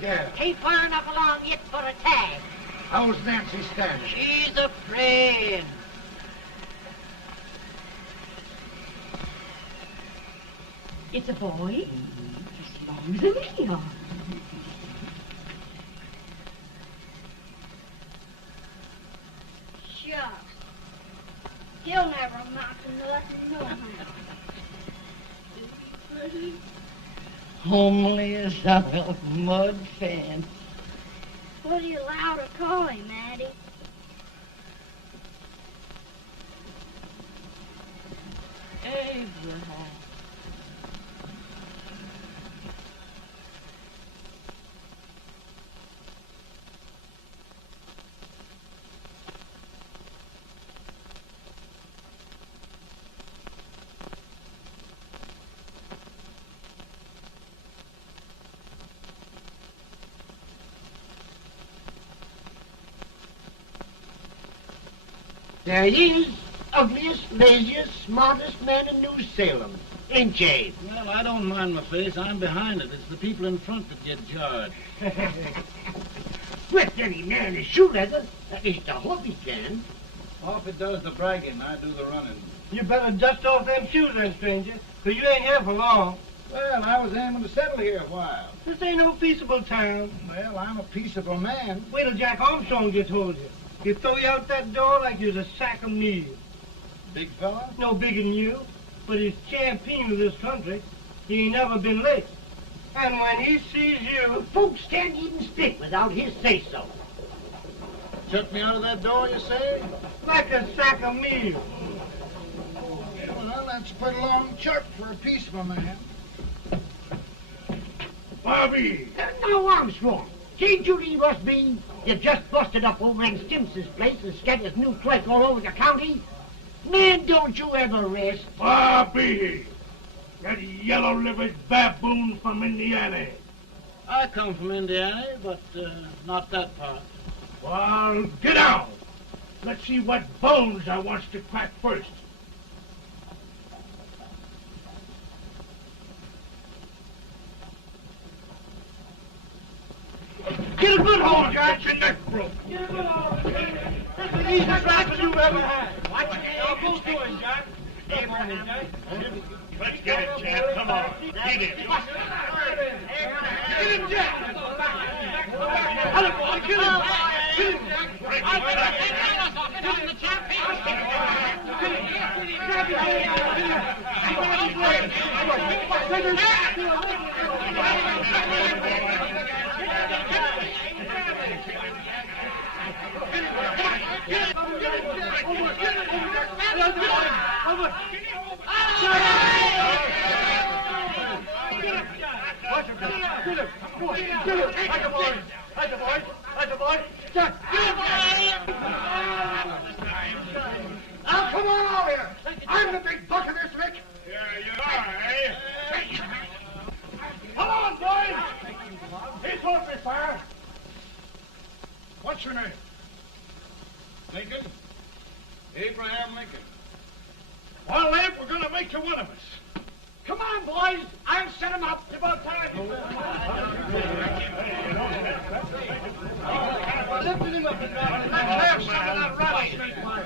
Yeah. Ain't far enough along yet for a tag. How's Nancy standing? She's afraid. It's a boy? As long as a me are. Shucks. He'll never amount to nothing, no how. Homely as a mud fan. What do you allow to call him, Addie? Abraham. There he is, ugliest, laziest, smartest man in New Salem. Ain't Jay? Well, I don't mind my face. I'm behind it. It's the people in front that get jarred. With any man is shoe leather, at least I hope he can. Off it does the bragging. I do the running. You better dust off them shoes then, stranger, 'cause you ain't here for long. Well, I was aiming to settle here a while. This ain't no peaceable town. Well, I'm a peaceable man. Wait till Jack Armstrong gets hold of you. He'll throw you out that door like you're a sack of meal. Big fella? No bigger than you, but he's champion of this country. He ain't never been late. And when he sees you... Folks can't even speak without his say-so. Took me out of that door, you say? like a sack of meal. Well, that's pretty long chirp for a peaceable man. Bobby! Now, Armstrong, can't you leave us be? You just busted up over in Stimson's place and scattered new clerk all over the county. Man, don't you ever rest. Bobby! That yellow-livered baboon from Indiana. I come from Indiana, but not that part. Well, get out. Let's see what bones I wants to crack first. Get a good hold, Jack. Your neck broke. Get a good hold. That's the easiest rifle you've ever had. Watch it. Now, both doing, Jack. Abraham. Let's get it, Jack. Come on. Get it. Get him, Jack. Hello, boy. Get him. Get him, Jack. Break it, Now, come on over here. I'm the big buck of this lick. Yeah, you are, eh? Come on, boys. He's open fire. What's your name? Lincoln? Abraham Lincoln. Well, Abe, we're going to make you one of us. Come on, boys. I'll set him up. It's about time. Lifted him up and down. Let's have some of that rattlesnake wine.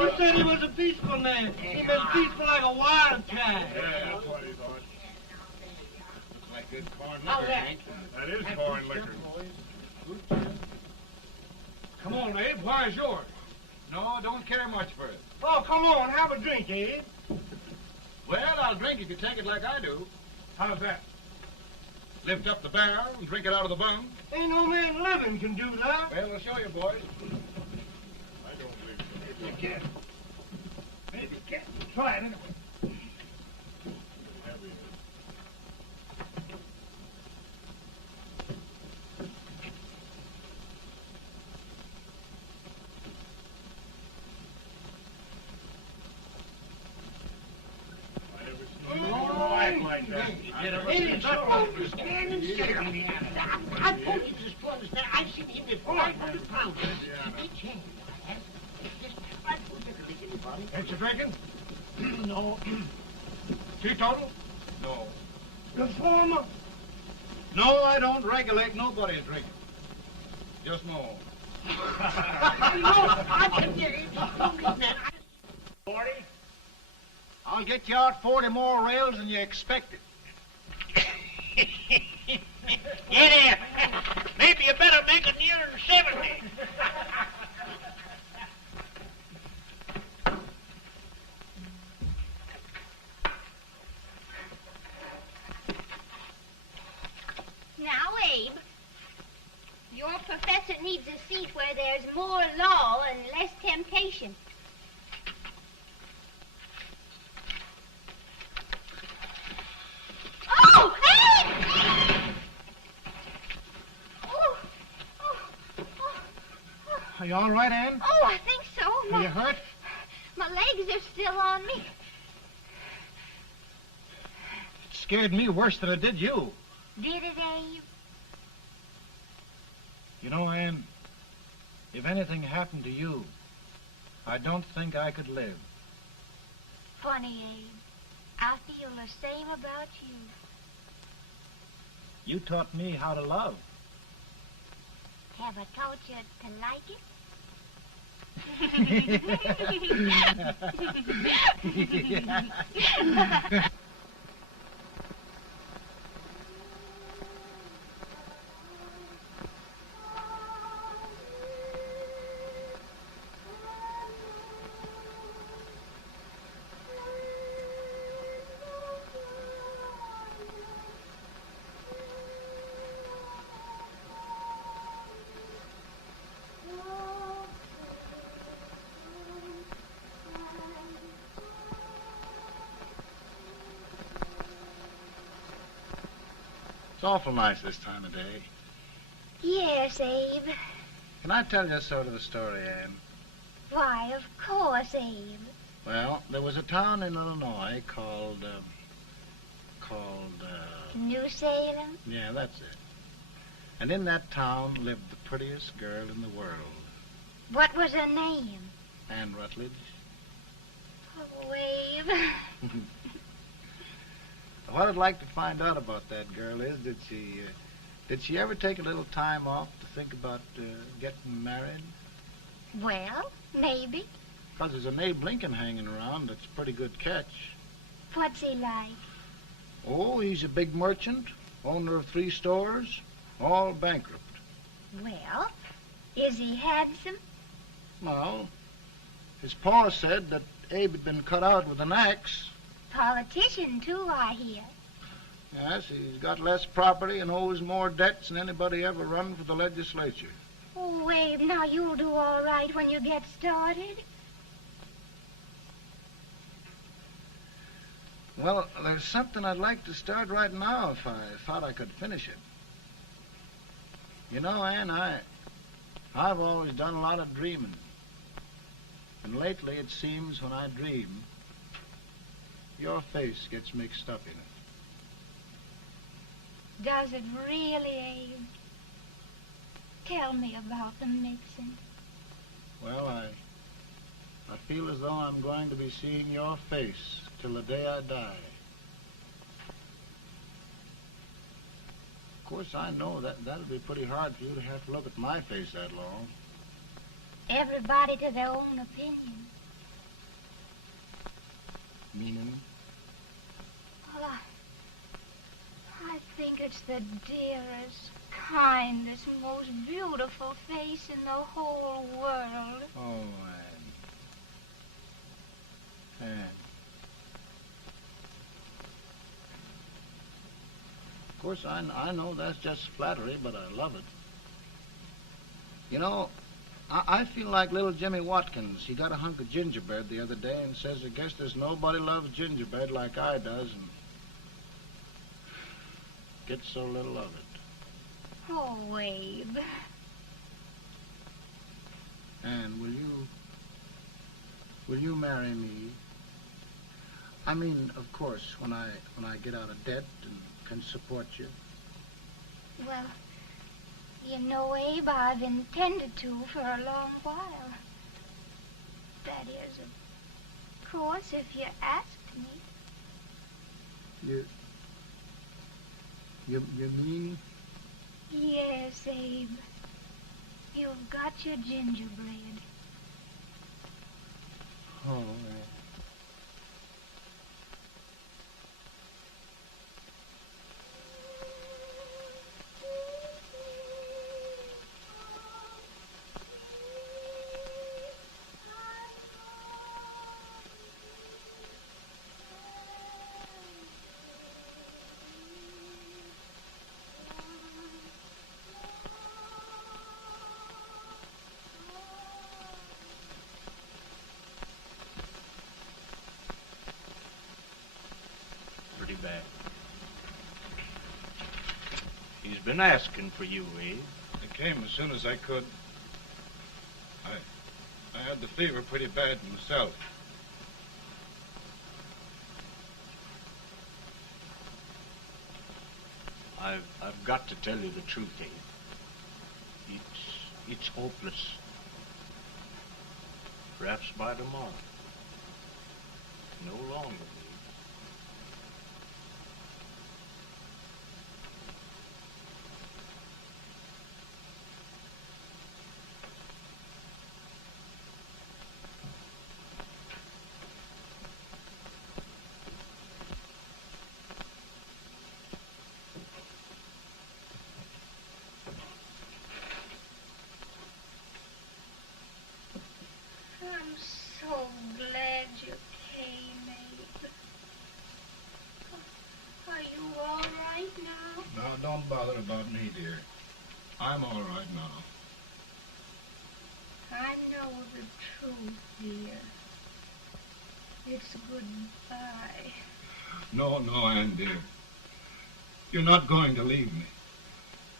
You said he was a peaceful man. He was peaceful like a wildcat. Yeah, that's what he thought. Looks like good corn How's liquor, that? Hank. That is corn liquor. Come on, Abe. Why is yours? No, don't care much for it. Oh, come on. Have a drink, Abe. Well, I'll drink if you take it like I do. How's that? Lift up the barrel and drink it out of the bung. Ain't no man living can do that. Well, I'll show you, boys. I don't believe so. You can. Maybe you can. Try it anyway. Like that. Stand and sit on me. I told you to spoil this man. I've seen him with 500 pounds. He changed. I told you to make anybody. Ain't you drinking? No. Teetotal? No. Reformer. No, I don't regulate nobody's drinking. Just my own. I can get it. Don't mean that. 40? I'll get you out 40 more rails than you expected. Get here. Maybe you better make it nearer 70. Now, Abe, your professor needs a seat where there's more law and less temptation. Oh, Abe! Oh, oh, oh, oh. Are you all right, Ann? Oh, I think so. Are you hurt? My legs are still on me. It scared me worse than it did you. Did it, Abe? You know, Ann, if anything happened to you, I don't think I could live. Funny, Abe. I feel the same about you. You taught me how to love. Have I taught you to like it? It's awful nice this time of day. Yes, Abe. Can I tell you sort of a story, Ann? Why, of course, Abe. Well, there was a town in Illinois called, New Salem? yeah, that's it. And in that town lived the prettiest girl in the world, What was her name? Ann Rutledge. Oh, Abe. What I'd like to find out about that girl is, did she ever take a little time off to think about getting married? Well, maybe. Because there's an Abe Lincoln hanging around that's a pretty good catch. What's he like? Oh, he's a big merchant, owner of 3 stores, all bankrupt. Well, is he handsome? Well, his pa said that Abe had been cut out with an axe. Politician, too, I hear. Yes, he's got less property and owes more debts than anybody ever run for the legislature. Oh, Abe, now you'll do all right when you get started. Well, there's something I'd like to start right now if I thought I could finish it. You know, Ann, I've always done a lot of dreaming. And lately it seems when I dream, your face gets mixed up in it. Does it really, Abe? Tell me about the mixing. Well, I feel as though I'm going to be seeing your face till the day I die. Of course, I know that'll be pretty hard for you to have to look at my face that long. Everybody to their own opinion. Meaning? Well, I think it's the dearest, kindest, most beautiful face in the whole world. Oh, Ann. Of course, I know that's just flattery, but I love it. You know, I feel like little Jimmy Watkins. He got a hunk of gingerbread the other day and says, I guess there's nobody loves gingerbread like I does, and gets so little of it. Oh, Abe. Ann, will you marry me? I mean, of course, when I get out of debt and can support you. Well, you know, Abe, I've intended to for a long while. That is, of course, if you asked me. You mean? Yes, Abe. You've got your gingerbread. Oh, Pretty bad. He's been asking for you, Abe. I came as soon as I could. I had the fever pretty bad myself. I've got to tell you the truth, Abe. It's hopeless. Perhaps by tomorrow. No longer, Abe. I'm so glad you came, Abe. Are you all right now? Now, don't bother about me, dear. I'm all right now. I know the truth, dear. It's goodbye. No, Ann, dear. You're not going to leave me.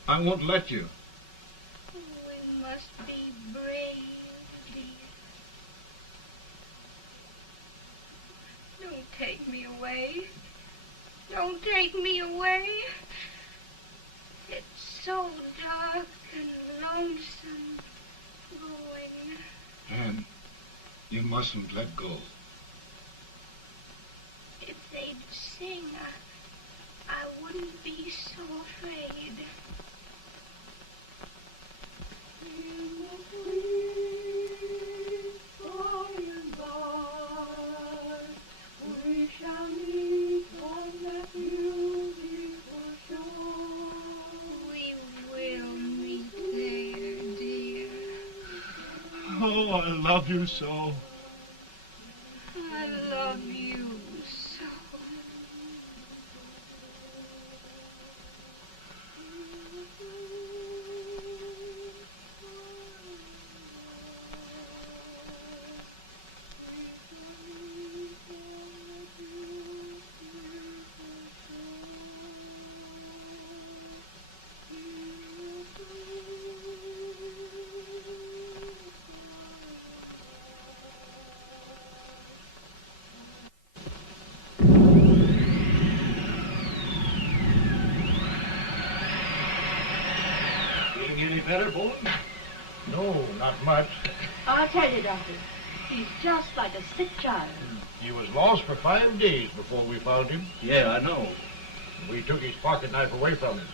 I won't let you. We must be brave, dear. Don't take me away. Don't take me away. It's so dark and lonesome going. Ann, you mustn't let go. If they'd sing, I wouldn't be so afraid. We shall meet on that beautiful shore. We will meet there, dear. Oh, I love you so. I love you so. Feeling any better, boy? No, not much. I'll tell you, Doctor. He's just like a sick child. He was lost for 5 days before we found him. Yeah, I know. We took his pocket knife away from him.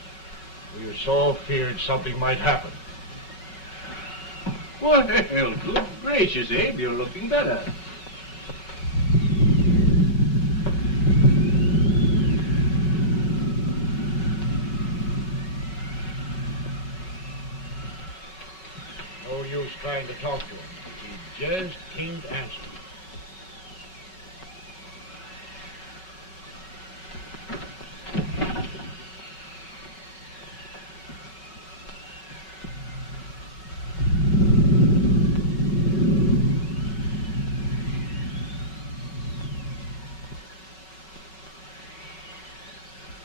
We were so feared something might happen. Well, good gracious, Abe, you're looking better. No use trying to talk to him. He just can't answer.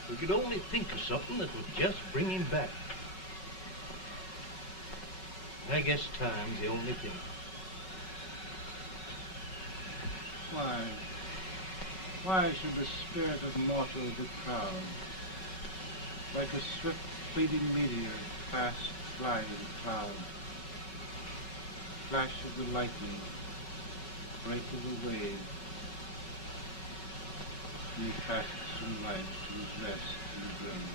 We could only think of something that would just bring him back. I guess time's the only thing. Why should the spirit of mortal be proud? Like a swift fleeting meteor, fast fly in the cloud. Flash of the lightning, break of the wave. He passes from life to his rest in the grave.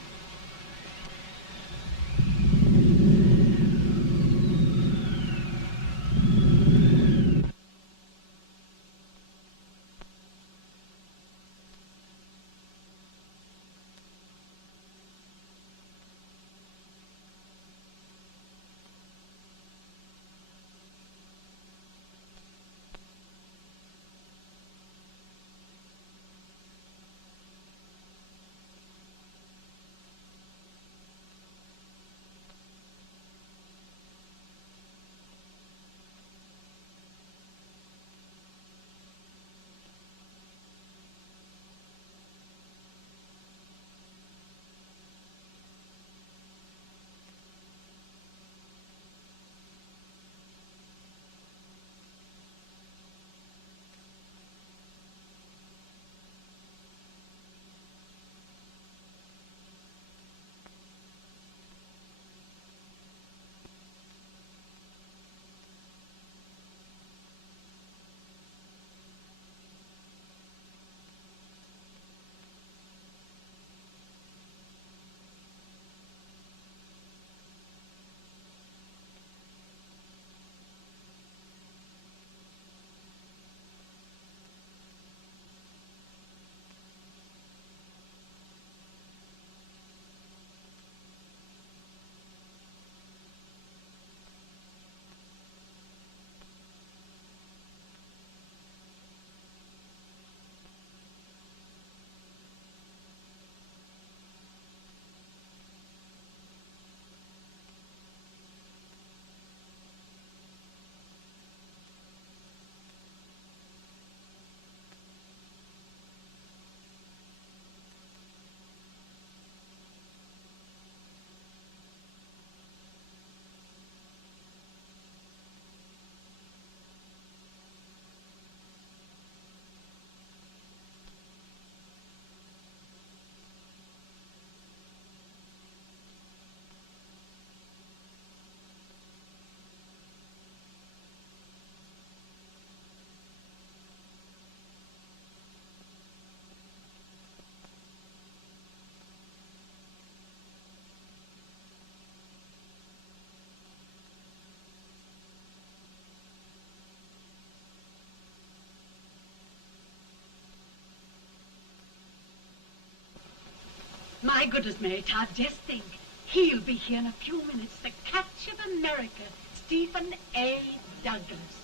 My goodness, Mary Todd, just think. He'll be here in a few minutes. The catch of America, Stephen A. Douglas.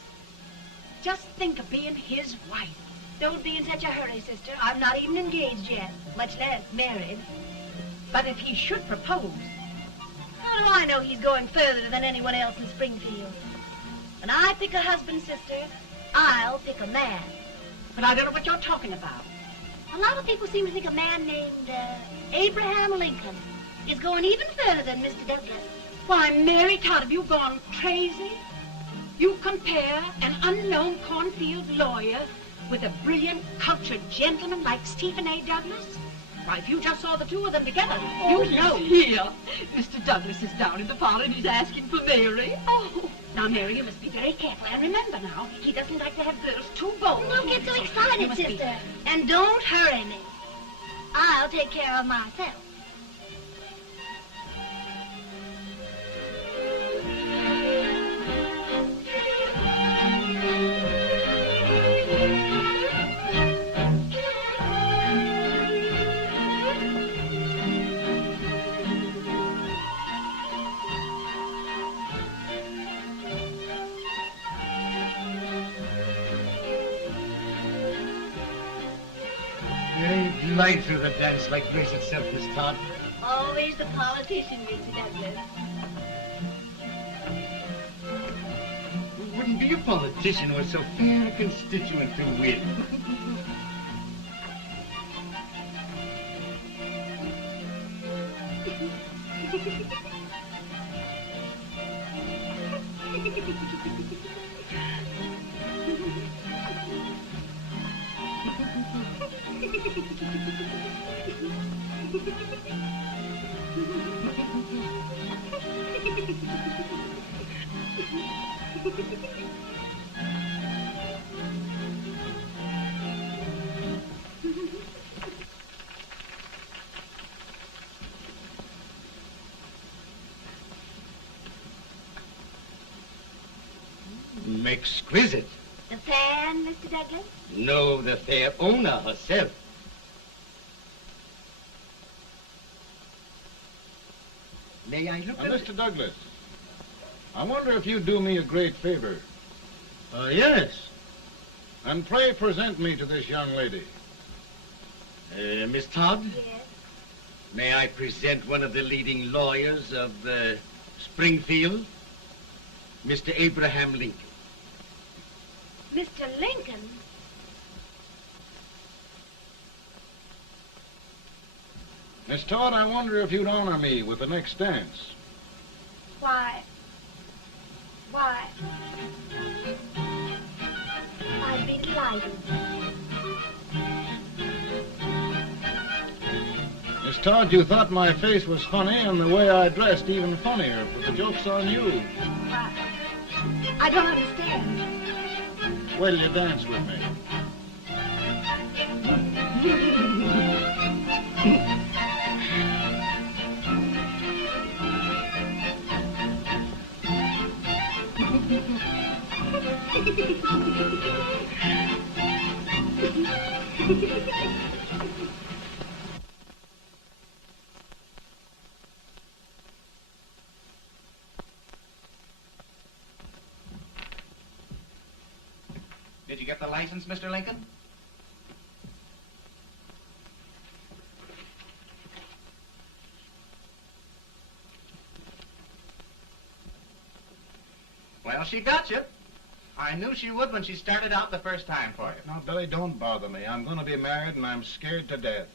Just think of being his wife. Don't be in such a hurry, sister. I'm not even engaged yet, much less married. But if he should propose... How do I know he's going further than anyone else in Springfield? When I pick a husband, sister, I'll pick a man. But I don't know what you're talking about. A lot of people seem to think a man named Abraham Lincoln is going even further than Mr. Douglas. Why, Mary Todd, have you gone crazy? You compare an unknown cornfield lawyer with a brilliant, cultured gentleman like Stephen A. Douglas? Why, if you just saw the two of them together, you'd know. Here, Mr. Douglas is down in the parlor and he's asking for Mary. Oh, now, Mary, you must be very careful. And remember now, he doesn't like to have girls too bold. Don't get so You excited, must be- sister. And don't hurry me. I'll take care of myself. You glide through the dance like grace itself, Miss Todd. Always the politician, Mr. Douglas. Who wouldn't be a politician who was so fair a constituent to win? Exquisite. The fan, Mr. Douglas? No, the fair owner herself. May I look at it? Mr. Douglas, I wonder if you'd do me a great favor. Yes. And pray present me to this young lady. Miss Todd, Yes. may I present one of the leading lawyers of Springfield, Mr. Abraham Lincoln. Mr. Lincoln? Miss Todd, I wonder if you'd honor me with the next dance. Why, I'd be delighted. Miss Todd, you thought my face was funny and the way I dressed even funnier, but the joke's on you. Why, I don't understand. Will you dance with me? Did you get the license, Mr. Lincoln? Well, she got you. I knew she would when she started out the first time for you. Now, Billy, don't bother me. I'm going to be married and I'm scared to death.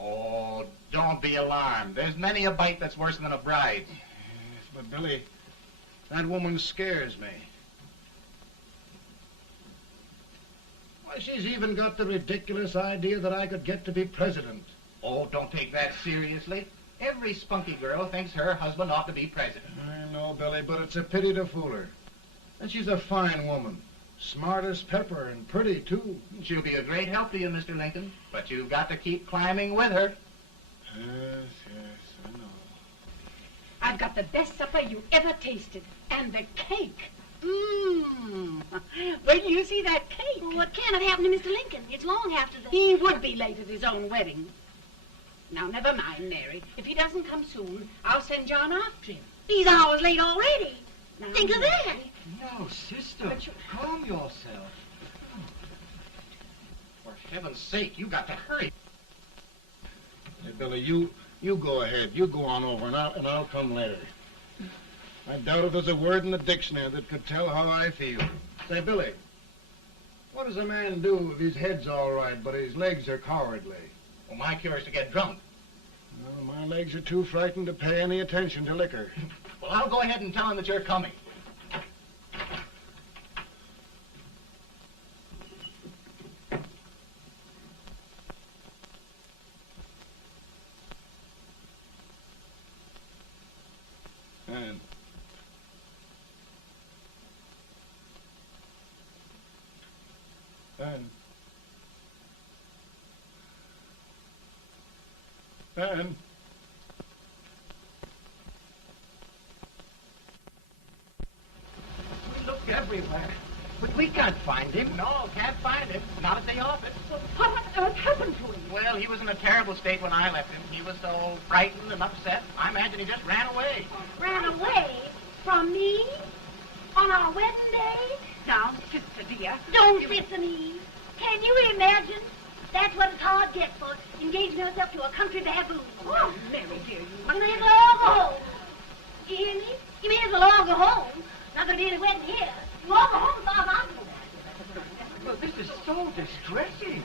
Oh, don't be alarmed. There's many a bite that's worse than a bride. Yes, but Billy, that woman scares me. Why, she's even got the ridiculous idea that I could get to be president. Oh, don't take that seriously. Every spunky girl thinks her husband ought to be president. I know, Billy, but it's a pity to fool her. And she's a fine woman. Smart as pepper and pretty, too. She'll be a great help to you, Mr. Lincoln, but you've got to keep climbing with her. Yes, I know. I've got the best supper you ever tasted. And the cake. Mmm. Wait till you see that cake. Well, what can have happened to Mr. Lincoln? It's long after the... He would be late at his own wedding. Now, never mind, Mary. If he doesn't come soon, I'll send John after him. He's hours late already. Now, Think of that. No, sister. But you- Calm yourself. For heaven's sake, you got to hurry. Hey, Billy, you go ahead. You go on over, and I'll come later. I doubt if there's a word in the dictionary that could tell how I feel. Say, Billy, what does a man do if his head's all right, but his legs are cowardly? Well, my cure is to get drunk. Well, my legs are too frightened to pay any attention to liquor. Well, I'll go ahead and tell him that you're coming. And We looked everywhere, but we can't find him. No, can't find him. Not at the office. Well, what on earth happened to him? Well, he was in a terrible state when I left him. He was so frightened and upset. I imagine he just ran away. Ran away from me on our wedding day? Now, sister dear. Don't listen, Eve. Can you imagine? That's what his heart gets for engaging herself to a country baboon. Oh, Mary, dear, you You may as well all go home. You hear me? You may as well all go home. Not gonna be any wedding here. You all go home as far as I'm concerned. Well, this is so distressing.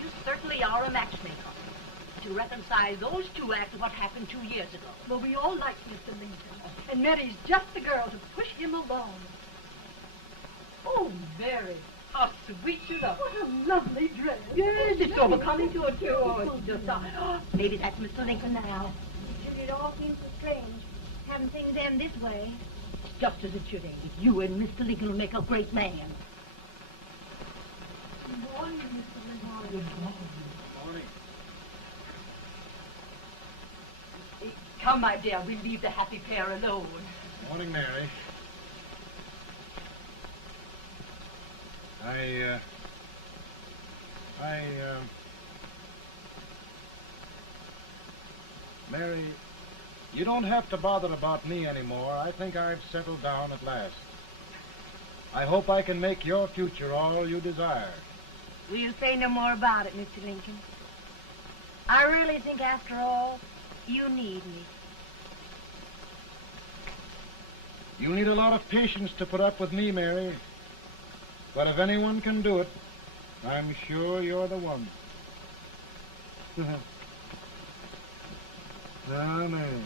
You certainly are a matchmaker. To reconcile those two after what happened 2 years ago. Well, we all like Mr. Lincoln. And Mary's just the girl to push him along. Oh, Mary, how sweet you look. What a lovely dress. Yes, it's so becoming to it, too. Oh, it's just... maybe that's Mr. Lincoln now. It all seems so strange, having things end this way. Just as it should end. You and Mr. Lincoln will make a great man. Good morning, Mr. Lincoln. morning. Come, my dear, we'll leave the happy pair alone. Morning, Mary. Mary, you don't have to bother about me anymore. I think I've settled down at last. I hope I can make your future all you desire. We'll say no more about it, Mr. Lincoln. I really think, after all, you need me. You need a lot of patience to put up with me, Mary. But if anyone can do it, I'm sure you're the one. Amen.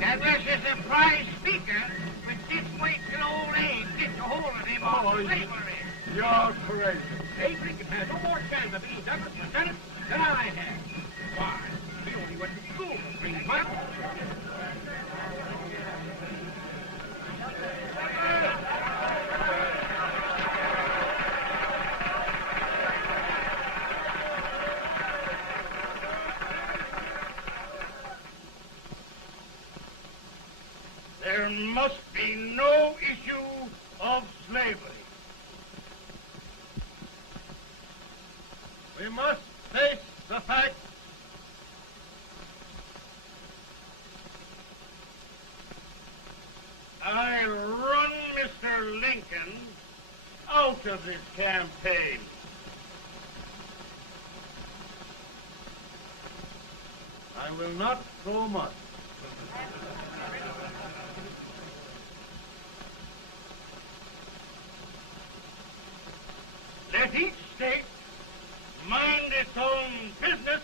That was a surprise speaker, but just wait till old Abe gets a hold of him on slavery. You're crazy. Abe Lincoln has no more chance of being Douglas Lieutenant than I have. Why? He only went to school for 3 months. There must be no issue of slavery. We must face the fact I run Mr. Lincoln out of this campaign. I will not so much. Let each state mind its own business,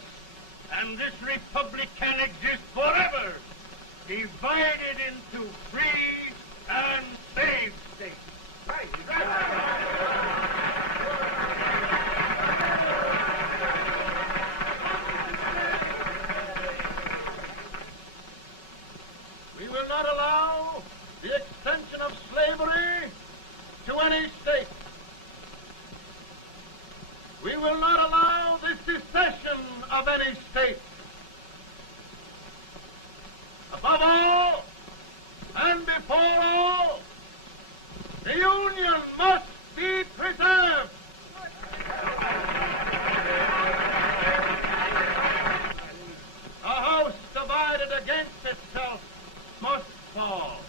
and this republic can exist forever, divided into free and slave states. against itself must fall.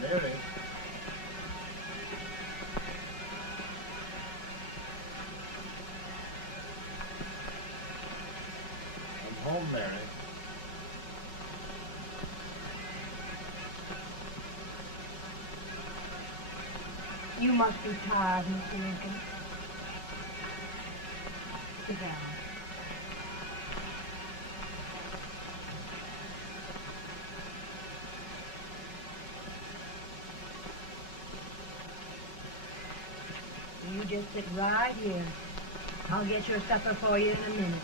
Mary. I'm home, Mary. You must be tired, Mr. Lincoln. Sit down. You just sit right here. I'll get your supper for you in a minute.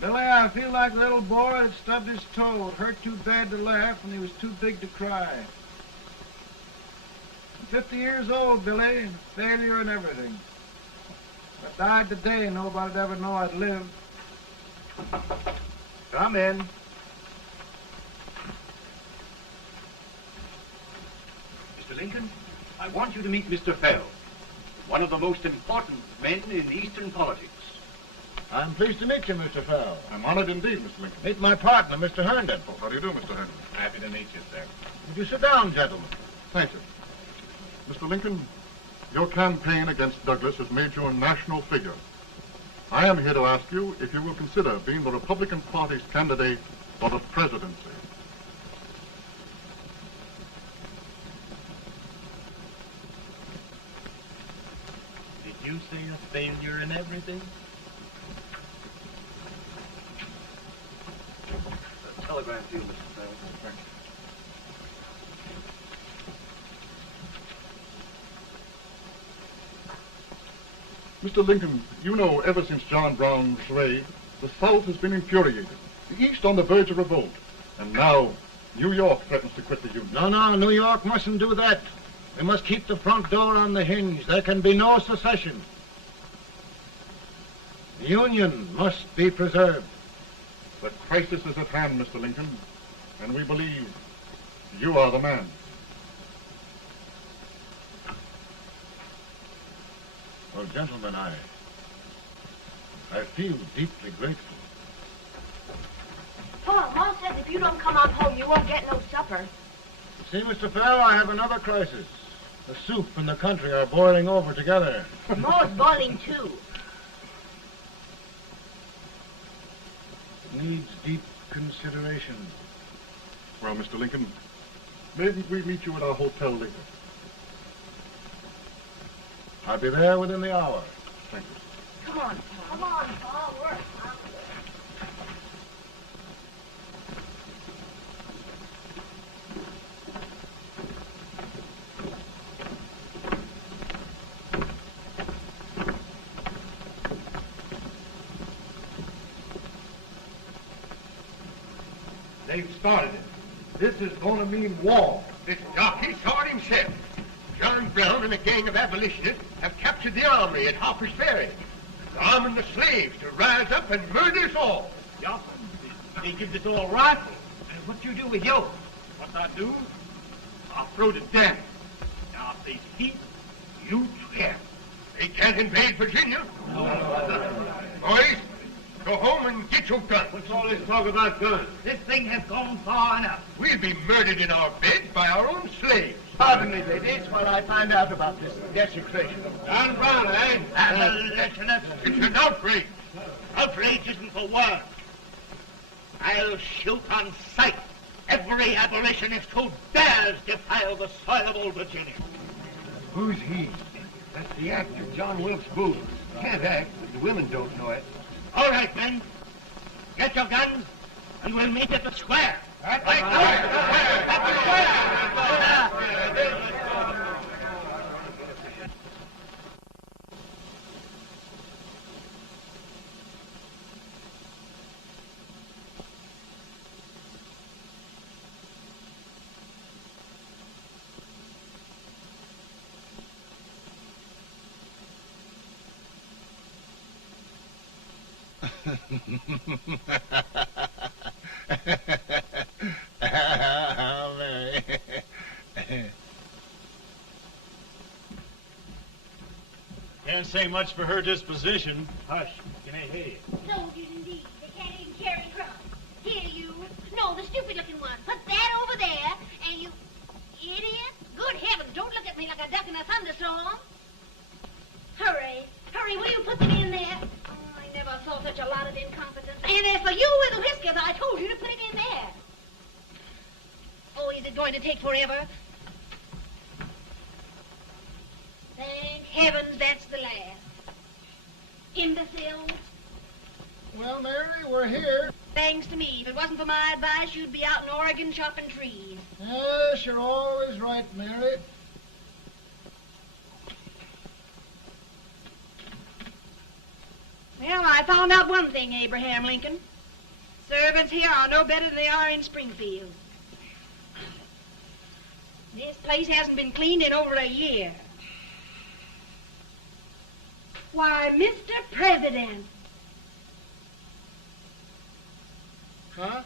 Billy, I feel like a little boy that stubbed his toe. It hurt too bad to laugh and he was too big to cry. I'm 50 years old, Billy, failure and everything. If I died today, nobody'd ever know I'd lived. Come in. Mr. Lincoln, I want you to meet Mr. Fell, one of the most important men in Eastern politics. I'm pleased to meet you, Mr. Fell. I'm honored indeed, Mr. Lincoln. Meet my partner, Mr. Herndon. Oh, how do you do, Mr. Herndon? Happy to meet you, sir. Would you sit down, gentlemen? Thank you. Mr. Lincoln, your campaign against Douglas has made you a national figure. I am here to ask you if you will consider being the Republican Party's candidate for the presidency. Did you say a failure in everything? A telegram to you, Mr. Fell. Mr. Lincoln, you know ever since John Brown's raid, the South has been infuriated, the East on the verge of revolt, and now New York threatens to quit the Union. No, New York mustn't do that. We must keep the front door on the hinge. There can be no secession. The Union must be preserved. The crisis is at hand, Mr. Lincoln, and we believe you are the man. Well, gentlemen, I feel deeply grateful. Pa, Ma says if you don't come on home, you won't get no supper. See, Mr. Fell, I have another crisis. The soup and the country are boiling over together. Ma's boiling too. It needs deep consideration. Well, Mr. Lincoln, maybe we meet you at our hotel later. I'll be there within the hour. Thank you. Come on, Pa. Come on, Pa. Work. They've started it. This is going to mean war. This jockey saw it himself. John Brown and a gang of abolitionists have captured the armory at Harper's Ferry. They're arming the slaves to rise up and murder us all. Yup. They give us all rifles. And what you do with yours? What I do? I'll throw the damn. Now, if they speak, you care. They can't invade Virginia. Boys, go home and get your guns. What's all this talk about guns? This thing has gone far enough. We'll be murdered in our beds by our own slaves. Pardon me, ladies, while I find out about this desecration. John Brown, eh? Abolitionists. It's an outrage. Outrage isn't for words. I'll shoot on sight every abolitionist who dares defile the soil of old Virginia. Who's he? That's the actor, John Wilkes Booth. Can't act, but the women don't know it. All right, men. Get your guns, and we'll meet at the square. At the Mary. Can't say much for her disposition. Hush. Can I hear you? Soldiers indeed. They can't even carry crumbs. Here, you. No, the stupid-looking one. Put that over there, and you... Idiot. Good heavens, don't look at me like a duck in a thunderstorm. Hurry. Hurry, will you put them in there? Oh, I never saw such a lot of incompetence. And as for you with the whiskers, I told you to put it in there. Oh, is it going to take forever? Thank heavens that's the last. Imbeciles. Well, Mary, we're here. Thanks to me. If it wasn't for my advice, you'd be out in Oregon chopping trees. Yes, you're always right, Mary. Well, I found out one thing, Abraham Lincoln. Servants here are no better than they are in Springfield. This place hasn't been cleaned in over a year. Why, Mr. President. Huh?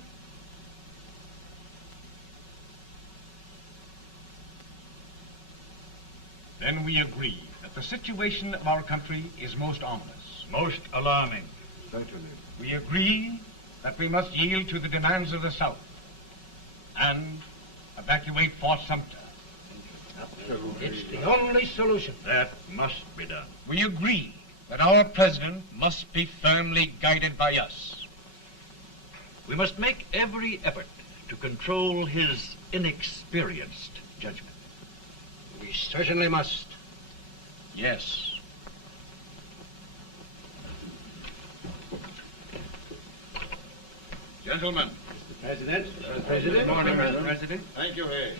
Then we agree that the situation of our country is most ominous. Most alarming. Certainly. We agree that we must yield to the demands of the South and evacuate Fort Sumter. It's the only solution. That must be done. We agree that our president must be firmly guided by us. We must make every effort to control his inexperienced judgment. We certainly must. Yes. Gentlemen. President. President. Good morning, Mr. President. Thank you, Hay.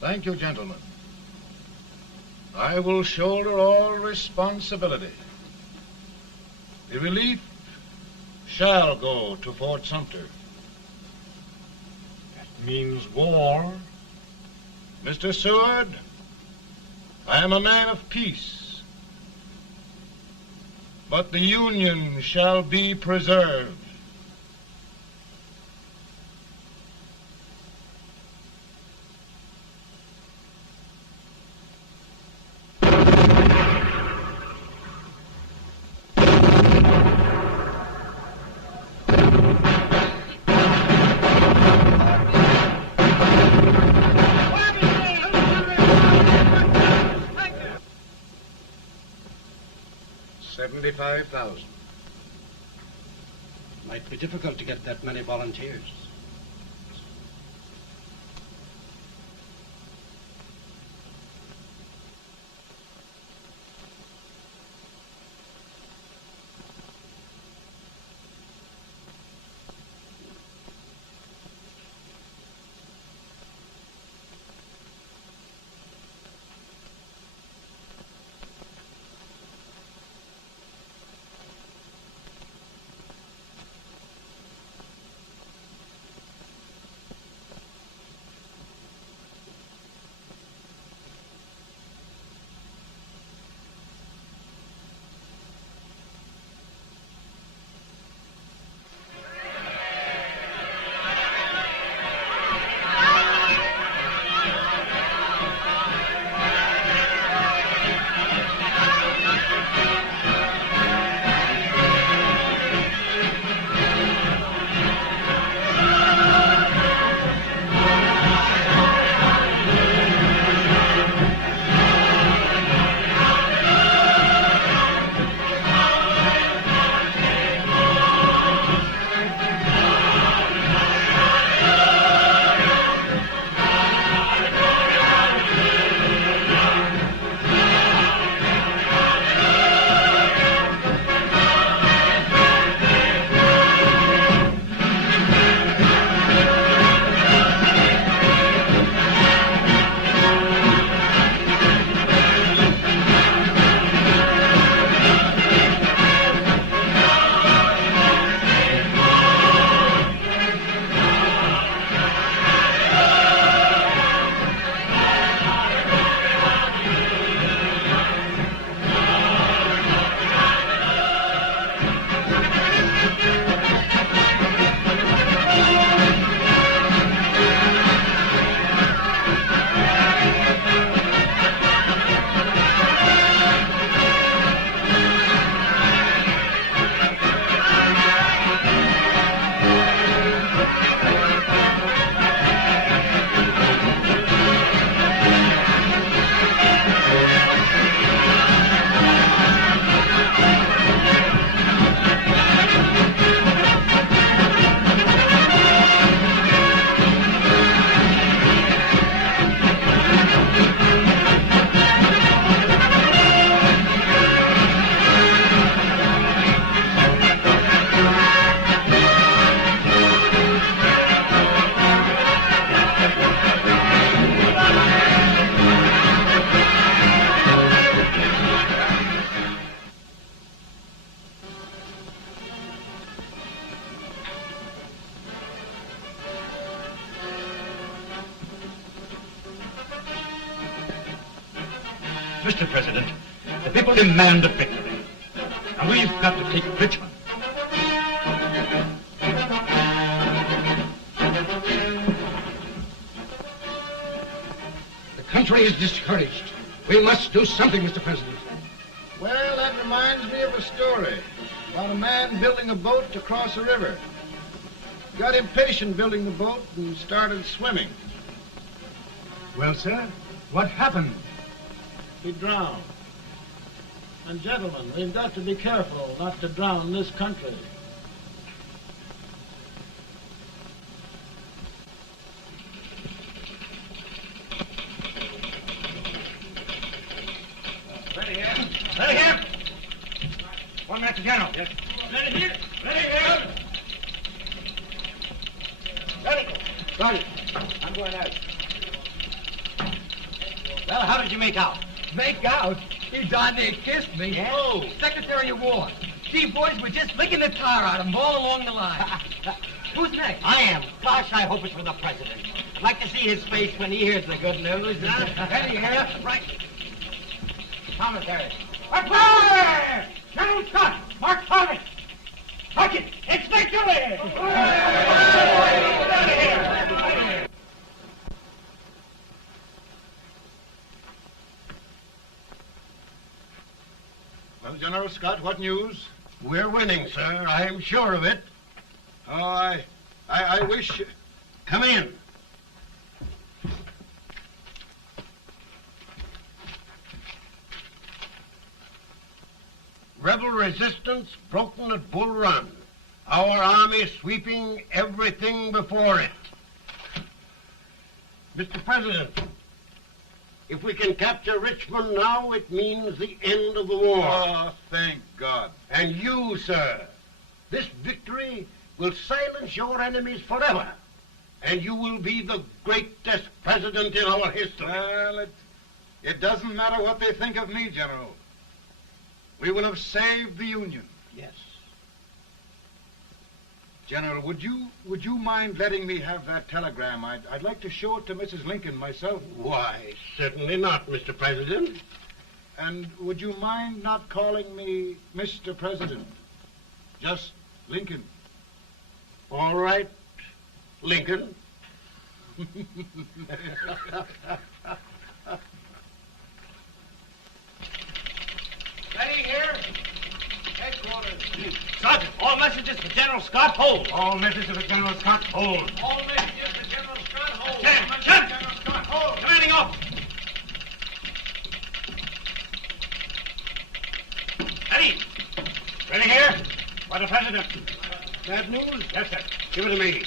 Thank you, gentlemen. I will shoulder all responsibility. The relief shall go to Fort Sumter. That means war. Mr. Seward, I am a man of peace. But the Union shall be preserved. $75,000. Might be difficult to get that many volunteers. Mr. President, the people demand a victory. And we've got to take Richmond. The country is discouraged. We must do something, Mr. President. Well, that reminds me of a story about a man building a boat to cross a river. Got impatient building the boat and started swimming. Well, sir, what happened? He drowned. And gentlemen, we've got to be careful not to drown this country. Ready here. Ready here. One minute to General. Yes. Ready here. Ready here. Ready. Sergeant, I'm going out. Well, how did you make out? Make out? He darn near kissed me. Yeah? Oh, Secretary of War. Gee, boys, we're just licking the tar out of him all along the line. Who's next? I am. Gosh, I hope it's for the president. I'd like to see his face when he hears the good news. Ready here. Right. Commissary. Fire! General Scott! Mark Thomas! Sergeant, it's victory! Well, General Scott, what news? We're winning, sir. I am sure of it. Oh, I wish... Come in. Rebel resistance broken at Bull Run. Our army sweeping everything before it. Mr. President, if we can capture Richmond now, it means the end of the war. Oh, thank God. And you, sir, this victory will silence your enemies forever. And you will be the greatest president in our history. Well, it doesn't matter what they think of me, General. We will have saved the Union. Yes. General, would you mind letting me have that telegram? I'd like to show it to Mrs. Lincoln myself. Why, certainly not, Mr. President. And would you mind not calling me Mr. President? Just Lincoln. All right, Lincoln. Ready here. Headquarters. Sergeant, all messages for General Scott, hold. All messages for General Scott, hold. All messages for General Scott, hold. General Scott, hold. Commanding off. Ready. Ready here. For the President. Bad news? Yes, sir. Give it to me.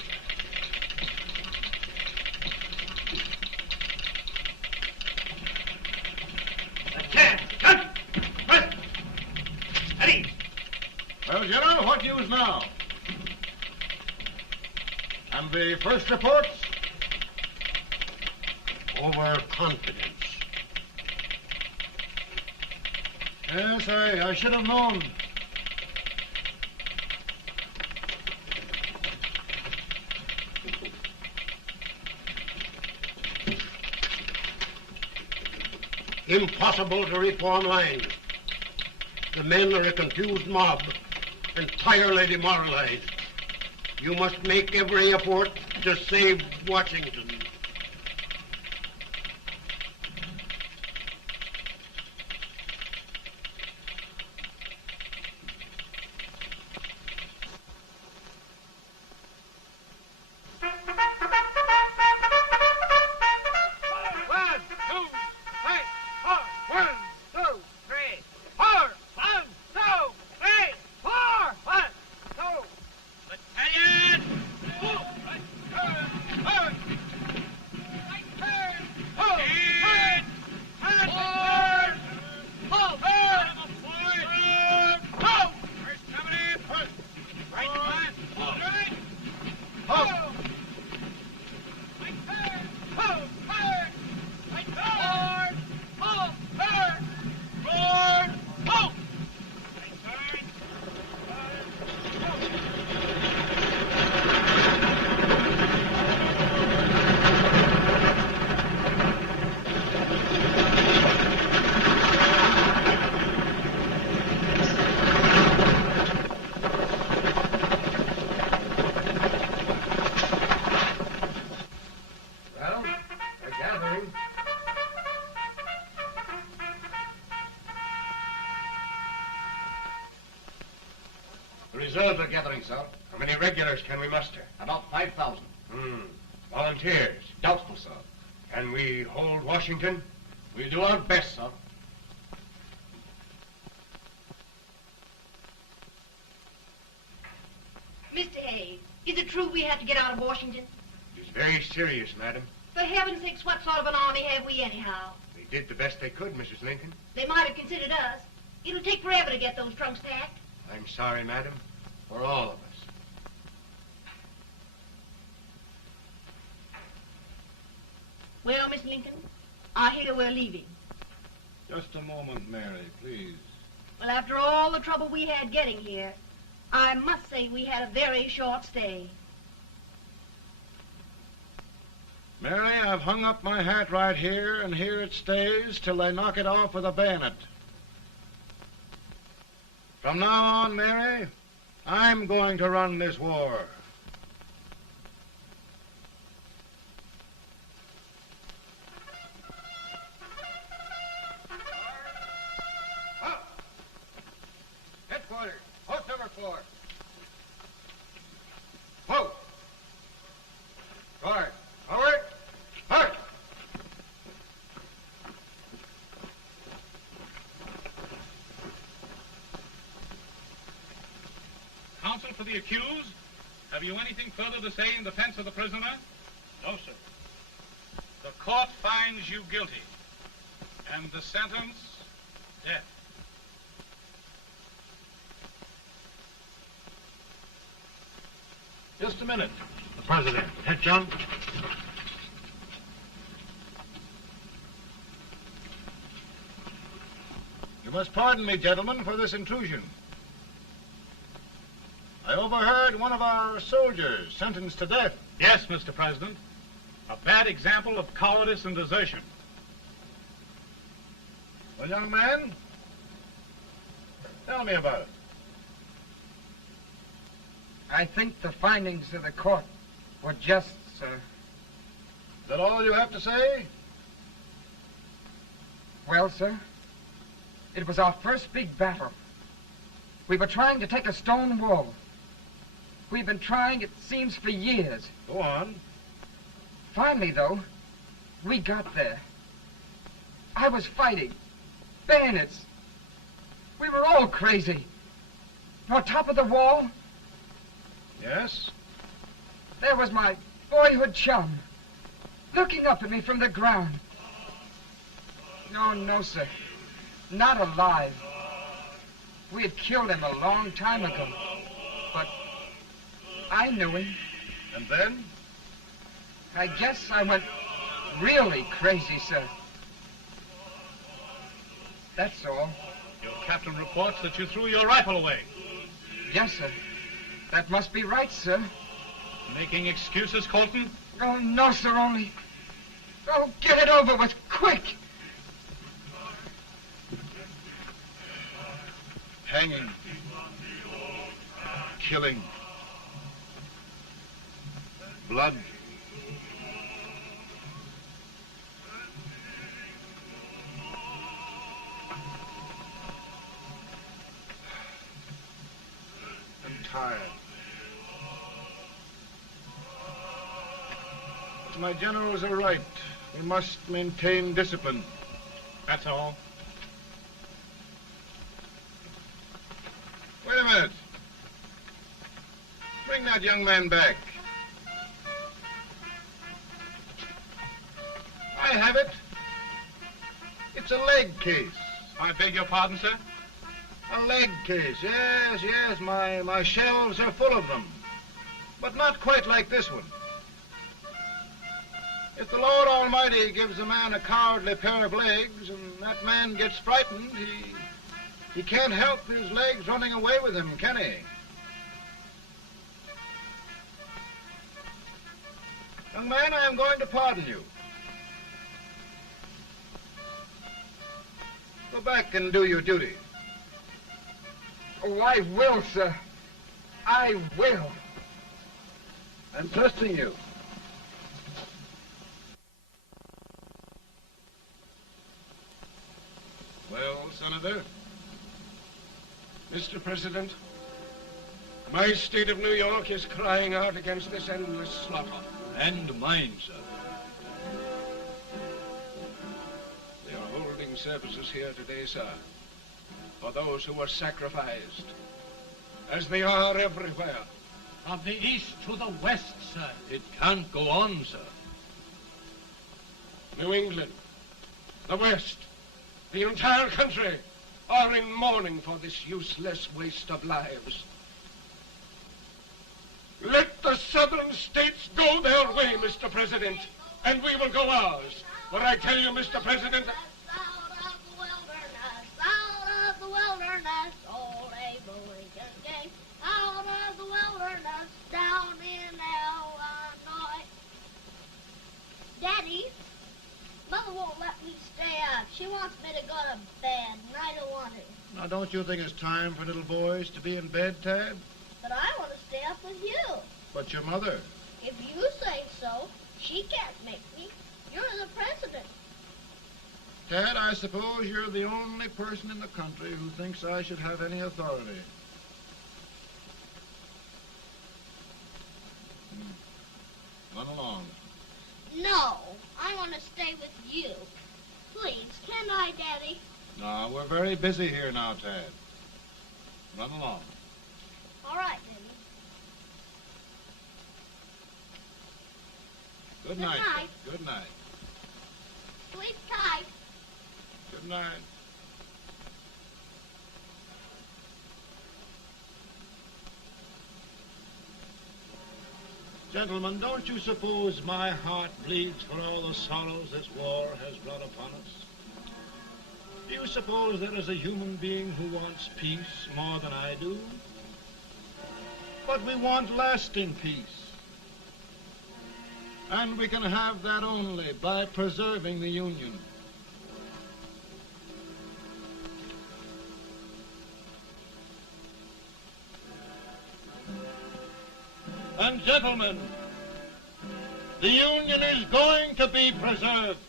Well, General, what news now? And the first reports? Overconfidence. Yes, I should have known. Impossible to reform lines. The men are a confused mob, entirely demoralized. You must make every effort to save Washington. reserves are gathering, sir. How many regulars can we muster? About 5,000. Volunteers? Doubtful, sir. Can we hold Washington? We'll do our best, sir. Mr. Hayes, is it true we have to get out of Washington? It's very serious, madam. For heaven's sakes, what sort of an army have we anyhow? They did the best they could, Mrs. Lincoln. They might have considered us. It'll take forever to get those trunks packed. I'm sorry, madam, for all of us. Well, Miss Lincoln, I hear we're leaving. Just a moment, Mary, please. Well, after all the trouble we had getting here, I must say we had a very short stay. Mary, I've hung up my hat right here, and here it stays till they knock it off with a bayonet. From now on, Mary, I'm going to run this war. Headquarters, post number 4. Whoa! Guard, forward, march! Counsel for the accused, have you anything further to say in defense of the prisoner? No, sir. The court finds you guilty, and the sentence, death. Just a minute. The president. Head, John. You must pardon me, gentlemen, for this intrusion. I overheard one of our soldiers sentenced to death. Yes, Mr. President. A bad example of cowardice and desertion. Well, young man, tell me about it. I think the findings of the court were just, sir. Is that all you have to say? Well, sir, it was our first big battle. We were trying to take a stone wall. We've been trying, it seems, for years. Go on. Finally, though, we got there. I was fighting. Bayonets. We were all crazy. On top of the wall, Yes? there was my boyhood chum, looking up at me from the ground. No, sir. Not alive. We had killed him a long time ago. But I knew him. And then? I guess I went really crazy, sir. That's all. Your captain reports that you threw your rifle away. Yes, sir. That must be right, sir. Making excuses, Colton? Oh, no, sir, only... Oh, get it over with, quick! Hanging. Killing. Blood. I'm tired. But my generals are right. We must maintain discipline. That's all. Wait a minute. Bring that young man back. I have it. It's a leg case. I beg your pardon, sir? A leg case, yes. My shelves are full of them. But not quite like this one. If the Lord Almighty gives a man a cowardly pair of legs and that man gets frightened, he can't help his legs running away with him, can he? Young man, I am going to pardon you. Go back and do your duty. Oh, I will, sir. I will. I'm trusting you. Well, Senator? Mr. President, My state of New York is crying out against this endless slaughter. And mine, sir. They are holding services here today, sir, for those who were sacrificed, as they are everywhere. From the east to the west, sir. It can't go on, sir. New England, the West, the entire country are in mourning for this useless waste of lives. Let the southern states go their way, Mr. President, and we will go ours. But I tell you, Mr. President, Out of the wilderness, old Abraham Lincoln came. Out of the wilderness, down in Illinois. Daddy, Mother won't let me stay up. She wants me to go to bed, and I don't want to. Now, don't you think it's time for little boys to be in bed, Tad? But I want to stay up with you. But your mother. If you say so, she can't make me. You're the president. Tad, I suppose you're the only person in the country who thinks I should have any authority. Run along. No, I want to stay with you. Please, can I, Daddy? No, we're very busy here now, Tad. Run along. All right, Daddy. Good Good night. night. Good night. Sleep tight. Good night. Gentlemen, don't you suppose my heart bleeds for all the sorrows this war has brought upon us? Do you suppose there is a human being who wants peace more than I do? But we want lasting peace. And we can have that only by preserving the Union. And gentlemen, the Union is going to be preserved.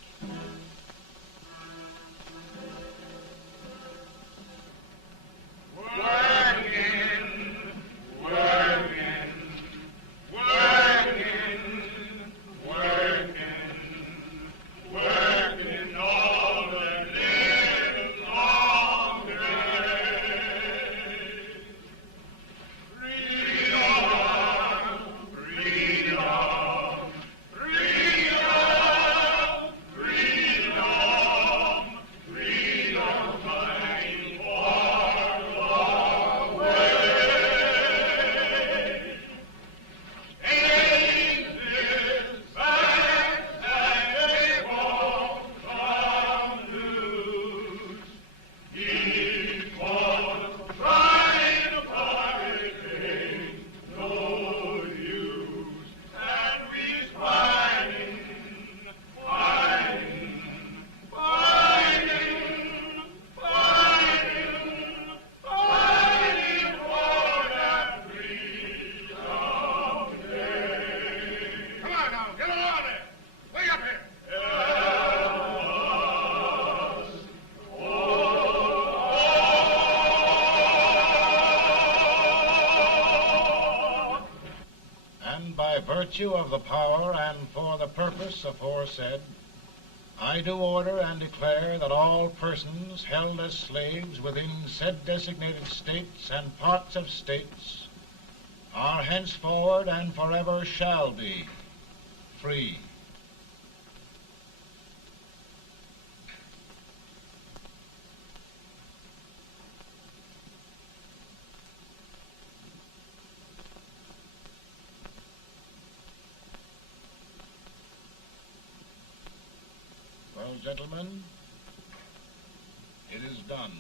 Virtue of the power and for the purpose aforesaid, I do order and declare that all persons held as slaves within said designated states and parts of states are henceforward and forever shall be free. Well, gentlemen, it is done.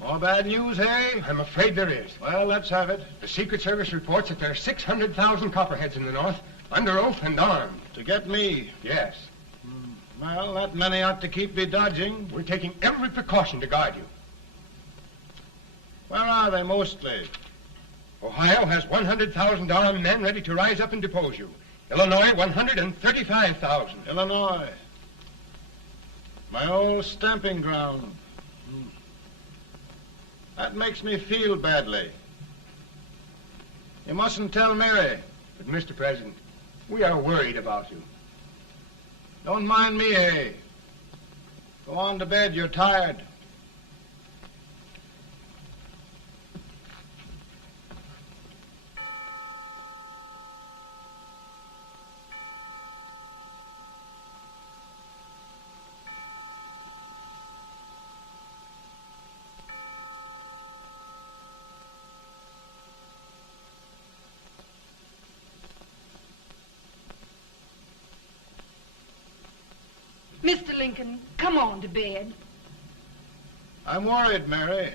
More bad news, eh? I'm afraid there is. Well, let's have it. The Secret Service reports that there are 600,000 Copperheads in the North, under oath and armed. To get me? Yes. Well, that many ought to keep me dodging. We're taking every precaution to guard you. Where are they mostly? Ohio has $100,000 men ready to rise up and depose you. Illinois, 135,000. Illinois. My old stamping ground. That makes me feel badly. You mustn't tell Mary. But, Mr. President, we are worried about you. Don't mind me, Hay. Go on to bed. You're tired. Mr. Lincoln, come on to bed. I'm worried, Mary.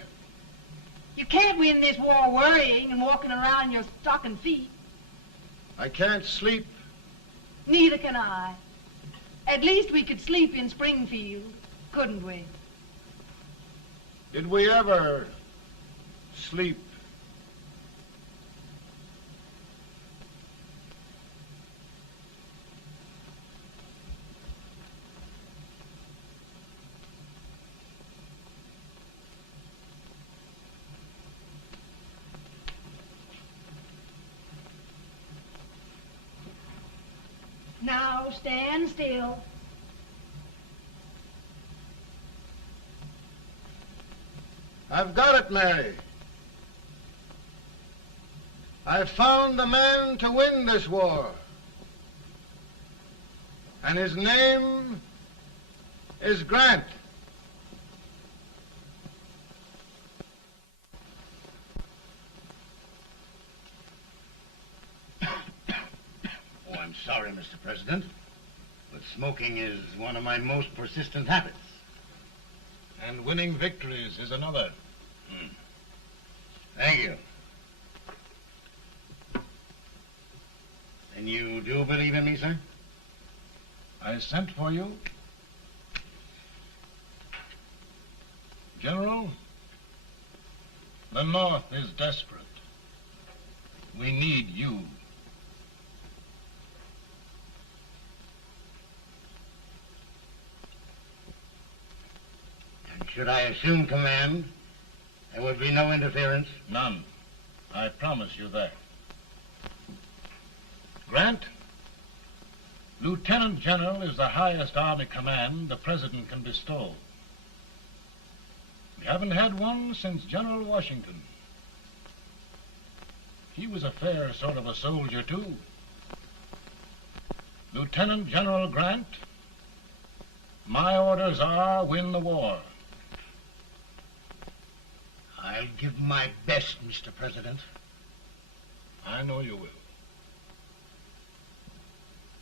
You can't win this war worrying and walking around in your stocking feet. I can't sleep. Neither can I. At least we could sleep in Springfield, couldn't we? Did we ever sleep? Now stand still. I've got it, Mary. I've found the man to win this war. And his name is Grant. Oh, I'm sorry, Mr. President, but smoking is one of my most persistent habits. And winning victories is another. Thank you. And you do believe in me, sir? I sent for you. General, the North is desperate. We need you. And should I assume command, there would be no interference? None. I promise you that. Grant, Lieutenant General is the highest army command the President can bestow. We haven't had one since General Washington. He was a fair sort of a soldier, too. Lieutenant General Grant, my orders are win the war. I'll give my best, Mr. President. I know you will.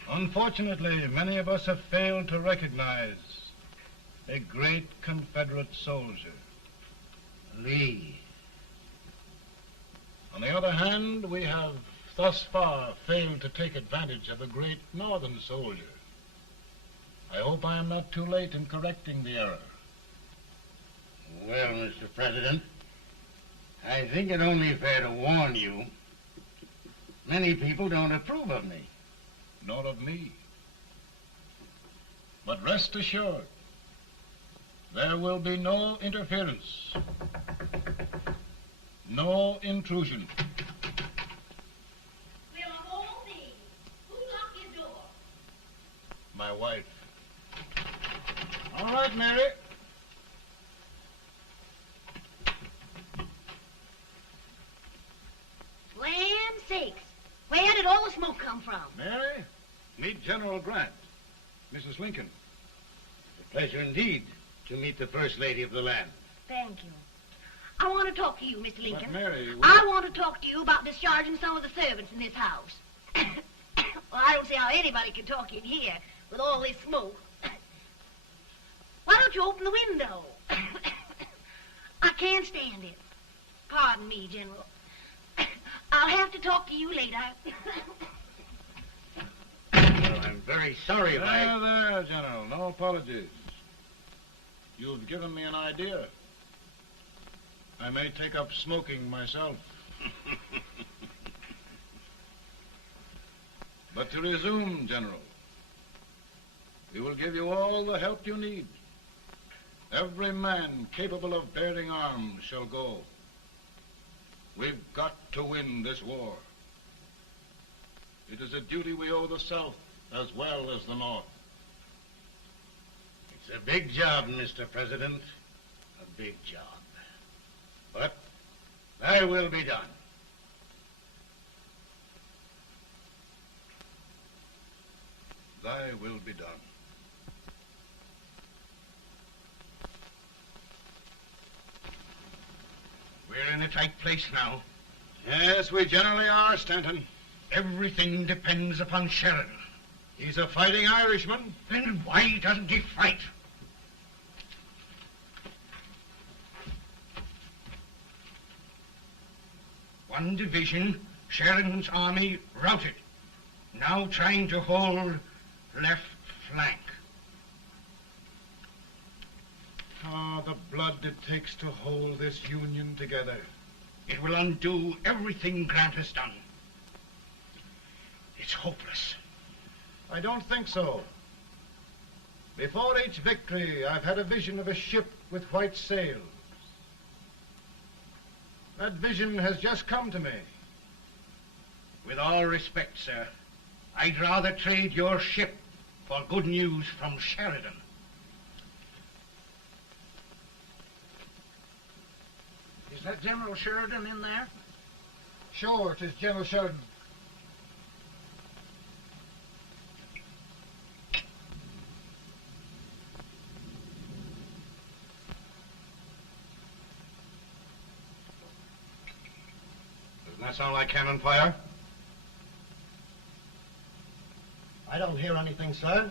Unfortunately, many of us have failed to recognize a great Confederate soldier. Lee. On the other hand, we have thus far failed to take advantage of a great Northern soldier. I hope I am not too late in correcting the error. Well, Mr. President, I think it only fair to warn you. Many people don't approve of me. Nor of me. But rest assured, there will be no interference, no intrusion. Well, of all things, who locked your door? My wife. All right, Mary. Land sakes. Where did all the smoke come from? Mary, meet General Grant, Mrs. Lincoln. It's a pleasure indeed to meet the First Lady of the land. Thank you. I want to talk to you, Mr. Lincoln. But Mary, I want to talk to you about discharging some of the servants in this house. Well, I don't see how anybody can talk in here with all this smoke. Why don't you open the window? I can't stand it. Pardon me, General. I'll have to talk to you later. Well, I'm very sorry if There, General. No apologies. You've given me an idea. I may take up smoking myself. But to resume, General, we will give you all the help you need. Every man capable of bearing arms shall go. We've got to win this war. It is a duty we owe the South as well as the North. It's a big job, Mr. President. A big job. But thy will be done. Thy will be done. We're in a tight place now. Yes, we generally are, Stanton. Everything depends upon Sheridan. He's a fighting Irishman. Then why doesn't he fight? One division, Sheridan's army, routed. Now trying to hold left flank. Ah, the blood it takes to hold this Union together. It will undo everything Grant has done. It's hopeless. I don't think so. Before each victory, I've had a vision of a ship with white sails. That vision has just come to me. With all respect, sir, I'd rather trade your ship for good news from Sheridan. Is that General Sheridan in there? Sure, it is General Sheridan. Doesn't that sound like cannon fire? I don't hear anything, sir.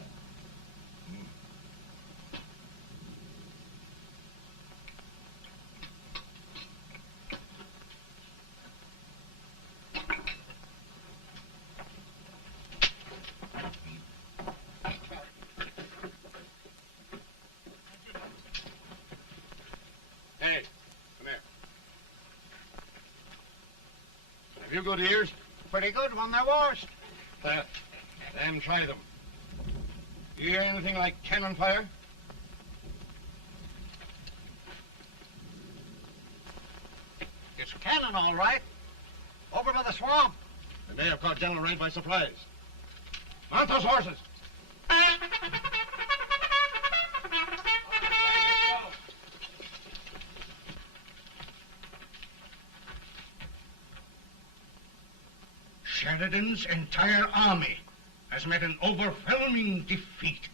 Hey, come here. Have you good ears? Pretty good when they're washed. Then try them. You hear anything like cannon fire? It's cannon, all right. Over by the swamp. They may have caught General Rank by surprise. Mount those horses. Sheridan's entire army has met an overwhelming defeat.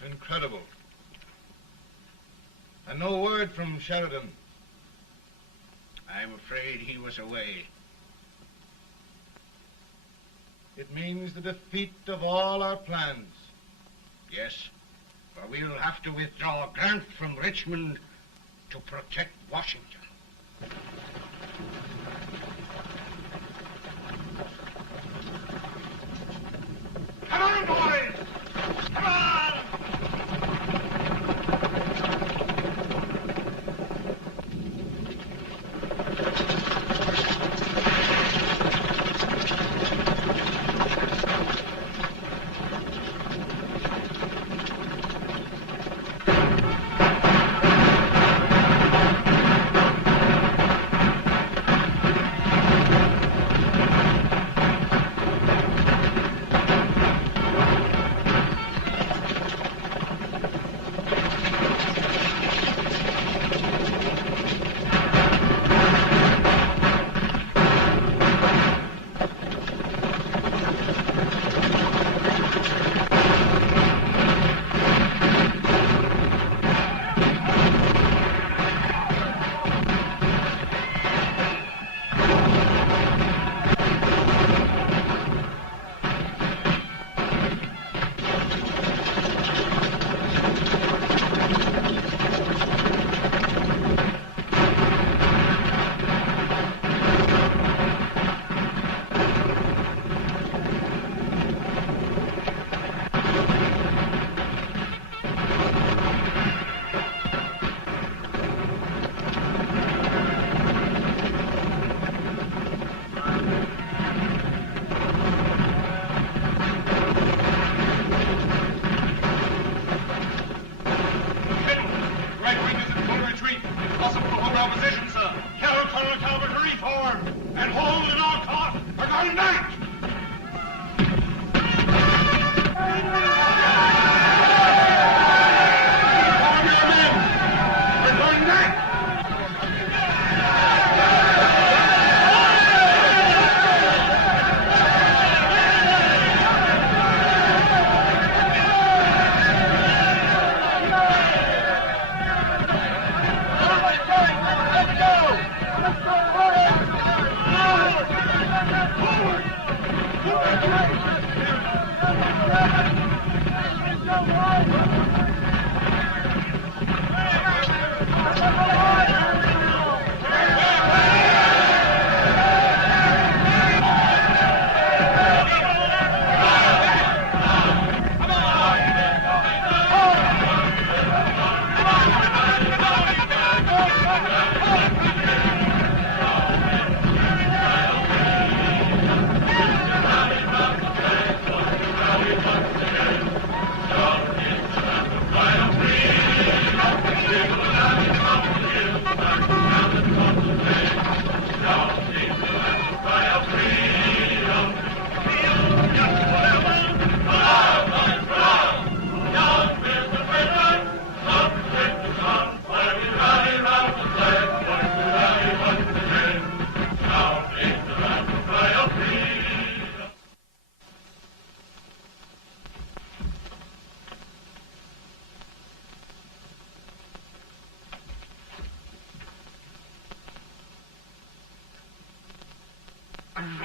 It's incredible. And no word from Sheridan. I'm afraid he was away. It means the defeat of all our plans. Yes, for we'll have to withdraw Grant from Richmond to protect Washington. Come on, boys! Come on!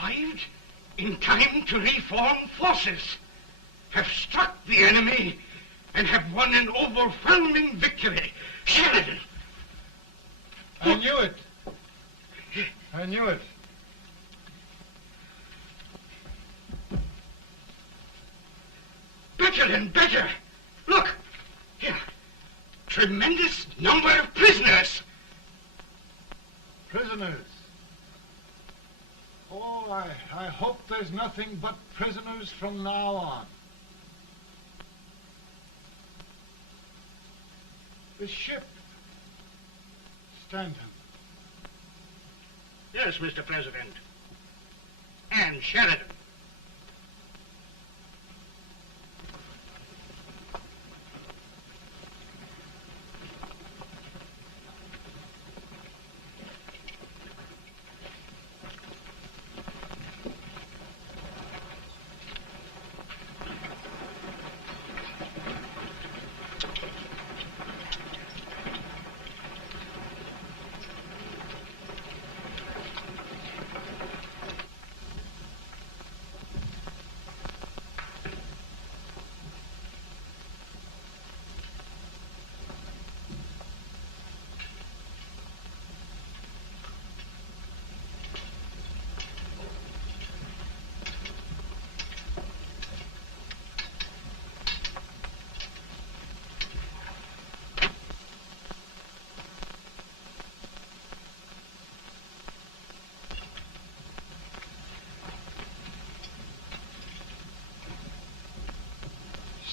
arrived in time to reform forces, have struck the enemy, and have won an overwhelming victory. Sheridan! I knew it. I knew it. Better and better. Look, here. Tremendous number of prisoners. Prisoners. Oh, I hope there's nothing but prisoners from now on. The ship. Stanton. Yes, Mr. President. And Sheridan.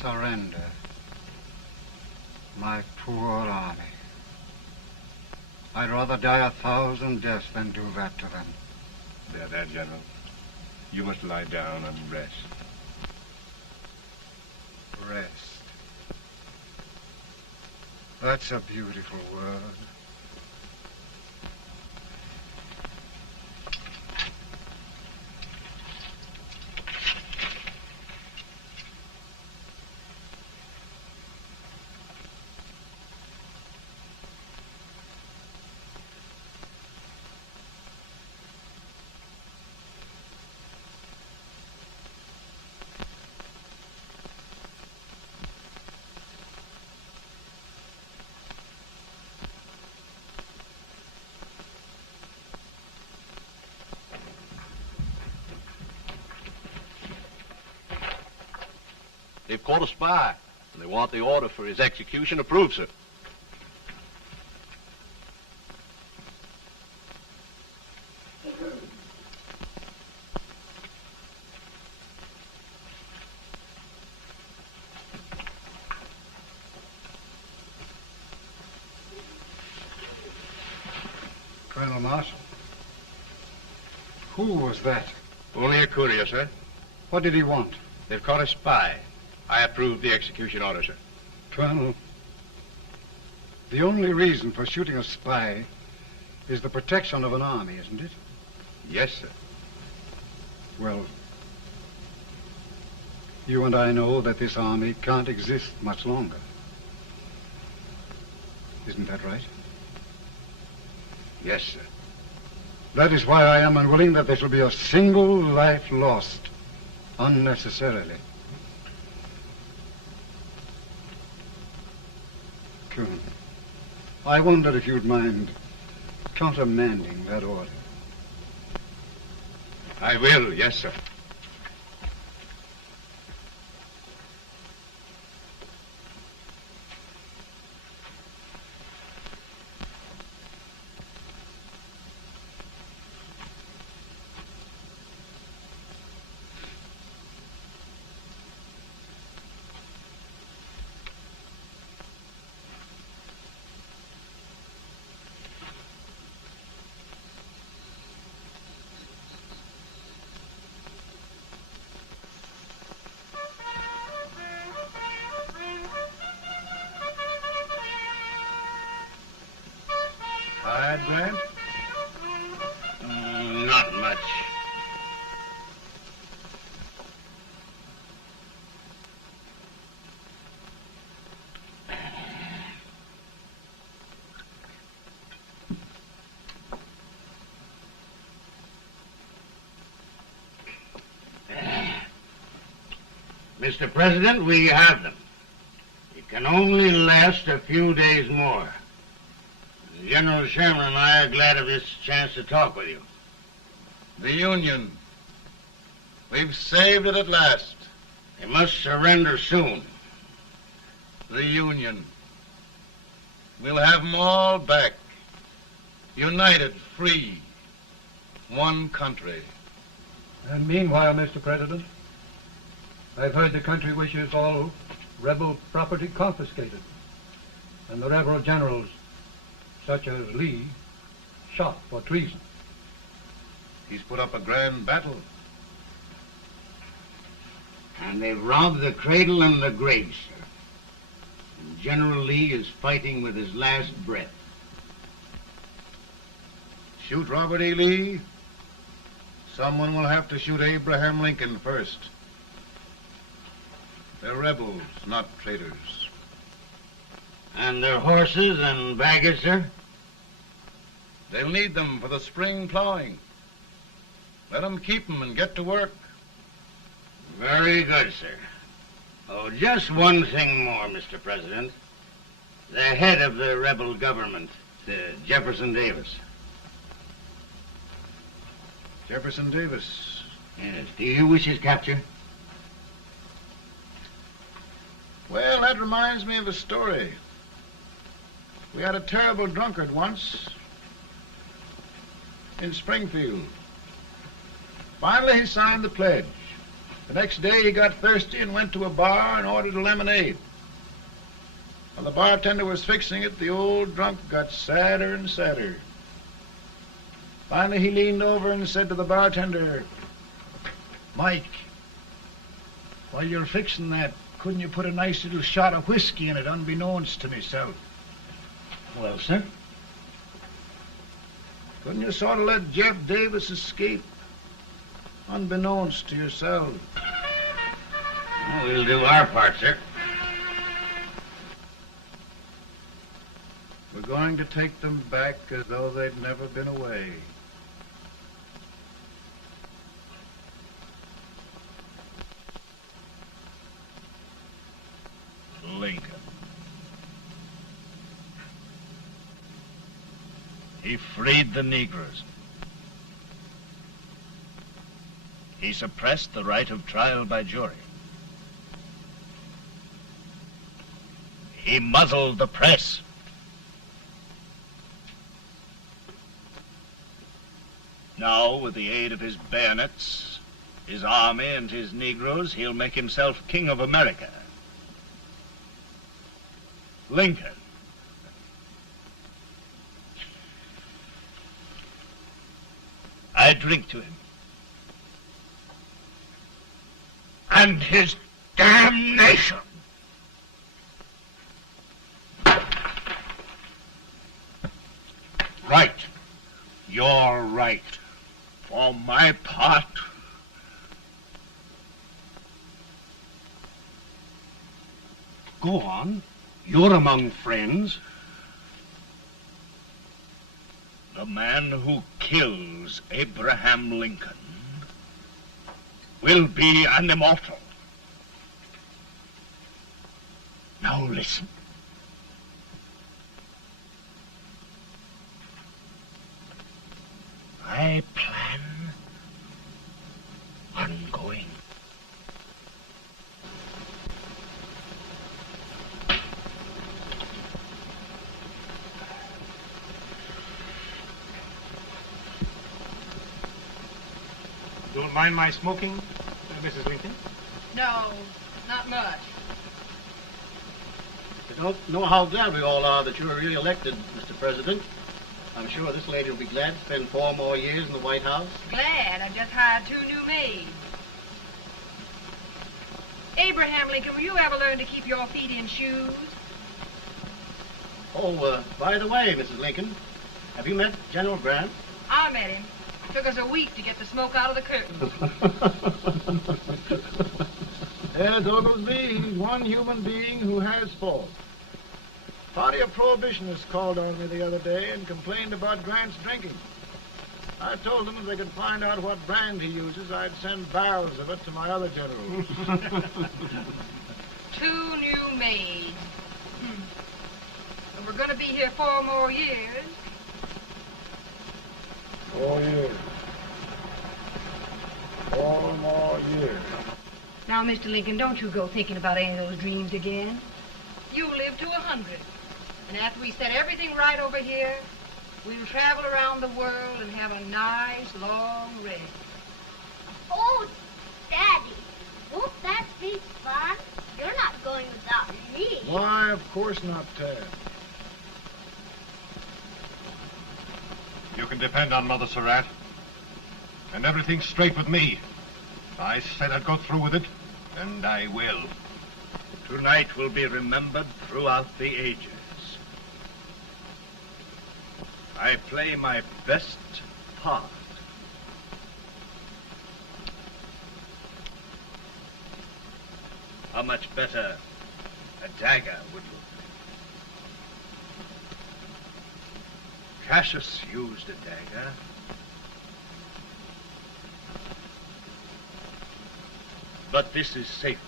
Surrender. My poor army. I'd rather die 1,000 deaths than do that to them. There, General. You must lie down and rest. Rest. That's a beautiful word. They've caught a spy, and they want the order for his execution approved, sir. Colonel Marshall. Who was that? Only a courier, sir. What did he want? They've caught a spy. I approve the execution order, sir. Colonel, the only reason for shooting a spy is the protection of an army, isn't it? Yes, sir. Well, you and I know that this army can't exist much longer. Isn't that right? Yes, sir. That is why I am unwilling that there shall be a single life lost unnecessarily. Colonel, I wonder if you'd mind countermanding that order. I will, yes, sir. Tired, Grant? Not much. Mr. President, we have them. It can only last a few days more. General Sherman and I are glad of this chance to talk with you. The Union. We've saved it at last. They must surrender soon. The Union. We'll have them all back. United, free. One country. And meanwhile, Mr. President, I've heard the country wishes all rebel property confiscated, and the rebel generals, such as Lee, shot for treason. He's put up a grand battle. And they've robbed the cradle and the grave, sir. And General Lee is fighting with his last breath. Shoot Robert E. Lee? Someone will have to shoot Abraham Lincoln first. They're rebels, not traitors. And their horses and baggage, sir? They'll need them for the spring plowing. Let them keep them and get to work. Very good, sir. Oh, just one thing more, Mr. President. The head of the rebel government, Jefferson Davis. Jefferson Davis? Yes. Do you wish his capture? Well, that reminds me of a story. We had a terrible drunkard once in Springfield. Finally, he signed the pledge. The next day, he got thirsty and went to a bar and ordered a lemonade. While the bartender was fixing it, the old drunk got sadder and sadder. Finally, he leaned over and said to the bartender, "Mike, while you're fixing that, couldn't you put a nice little shot of whiskey in it, unbeknownst to myself?" Well, sir? Couldn't you sort of let Jeff Davis escape, unbeknownst to yourself? Well, we'll do our part, sir. We're going to take them back as though they'd never been away. Lincoln. He freed the Negroes. He suppressed the right of trial by jury. He muzzled the press. Now, with the aid of his bayonets, his army, and his Negroes, he'll make himself King of America. Lincoln. I drink to him. And his damnation. Right. You're right. For my part, Go on. You're among friends. the man who kills Abraham Lincoln will be an immortal. Now listen. I plan on going. Don't mind my smoking, Mrs. Lincoln? No, not much. I don't know how glad we all are that you were really elected, Mr. President. I'm sure this lady will be glad to spend 4 more years in the White House. Glad. I've just hired 2 new maids. Abraham Lincoln, will you ever learn to keep your feet in shoes? Oh, by the way, Mrs. Lincoln, have you met General Grant? I met him. It took us a week to get the smoke out of the curtains. As Oglesby, he's one human being who has faults. A party of prohibitionists called on me the other day and complained about Grant's drinking. I told them if they could find out what brand he uses, I'd send barrels of it to my other generals. 2 new maids. And we're going to be here 4 more years. 4 years. 4 more years. Now, Mr. Lincoln, don't you go thinking about any of those dreams again. You live to 100. And after we set everything right over here, we'll travel around the world and have a nice, long rest. Oh, Daddy, won't that be fun? You're not going without me. Why, of course not, Tad. You can depend on Mother Surratt. And everything's straight with me. I said I'd go through with it, and I will. Tonight will be remembered throughout the ages. I play my best part. How much better a dagger would look. Cassius used a dagger. But this is safer.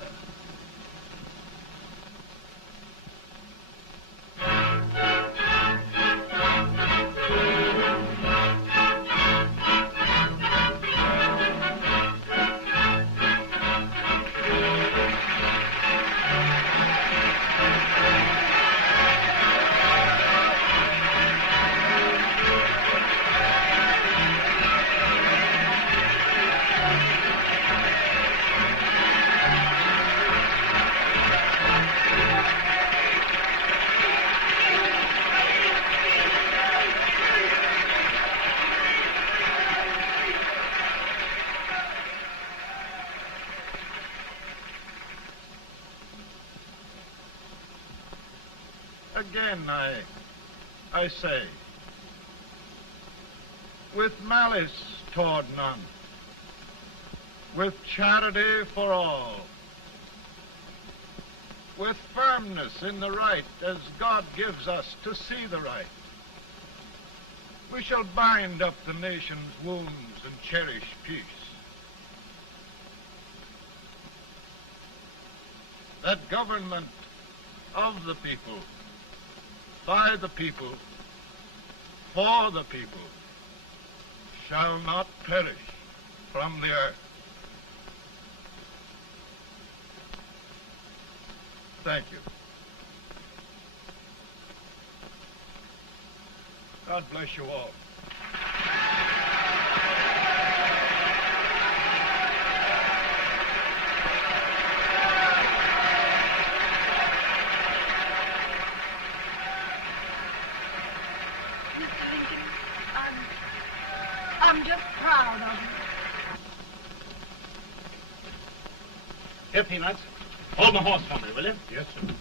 Again, I say, with malice toward none, with charity for all, with firmness in the right as God gives us to see the right, we shall bind up the nation's wounds and cherish peace. That government of the people, by the people, for the people, shall not perish from the earth. Thank you. God bless you all. Mr. Lincoln, I'm just proud of you. Here, Peanuts. Hold my horse for me, will you? Yes, sir.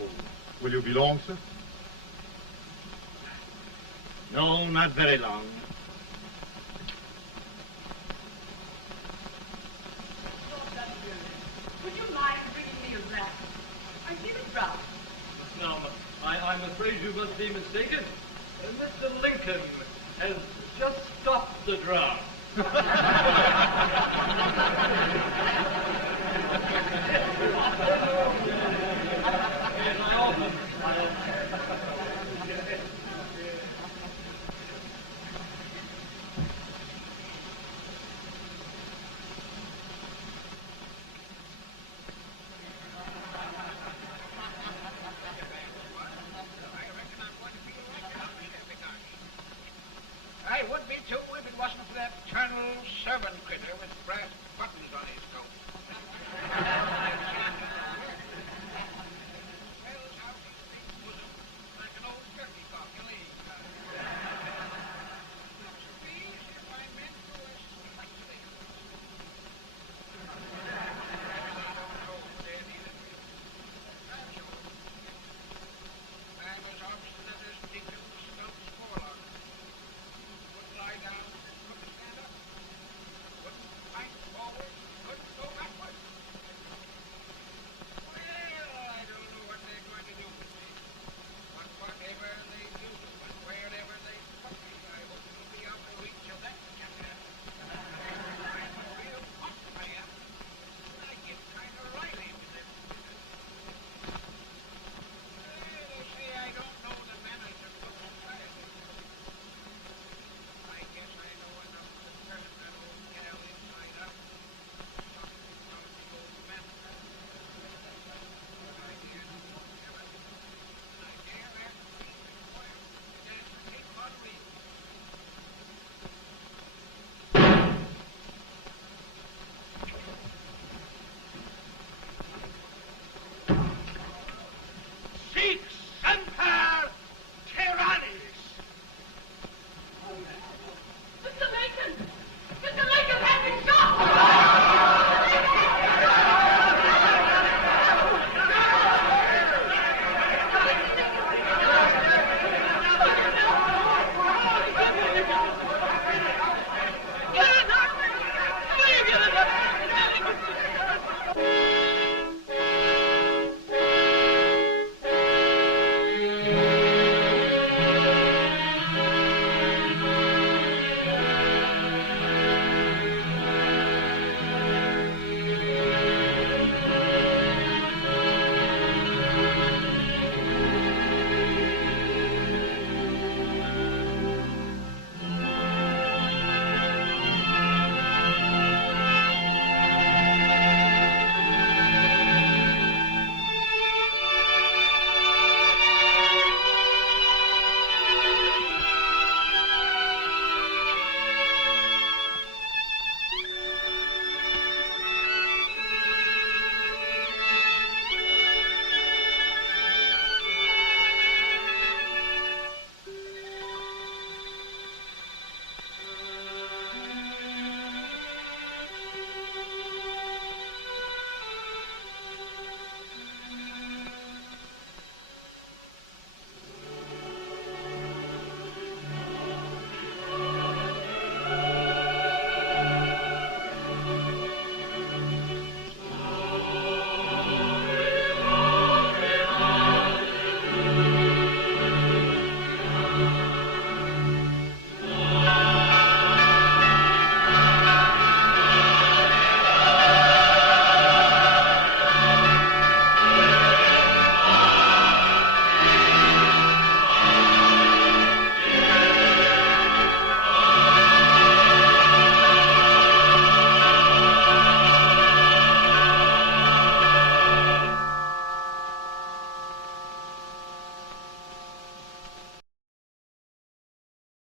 Oh, will you be long, sir? No, not very long. Would you mind bringing me a wrap? I feel it dry. No, I'm afraid you must be mistaken. Mr. Lincoln has just stopped the drum. I would be too if it wasn't for that Colonel Servant critter.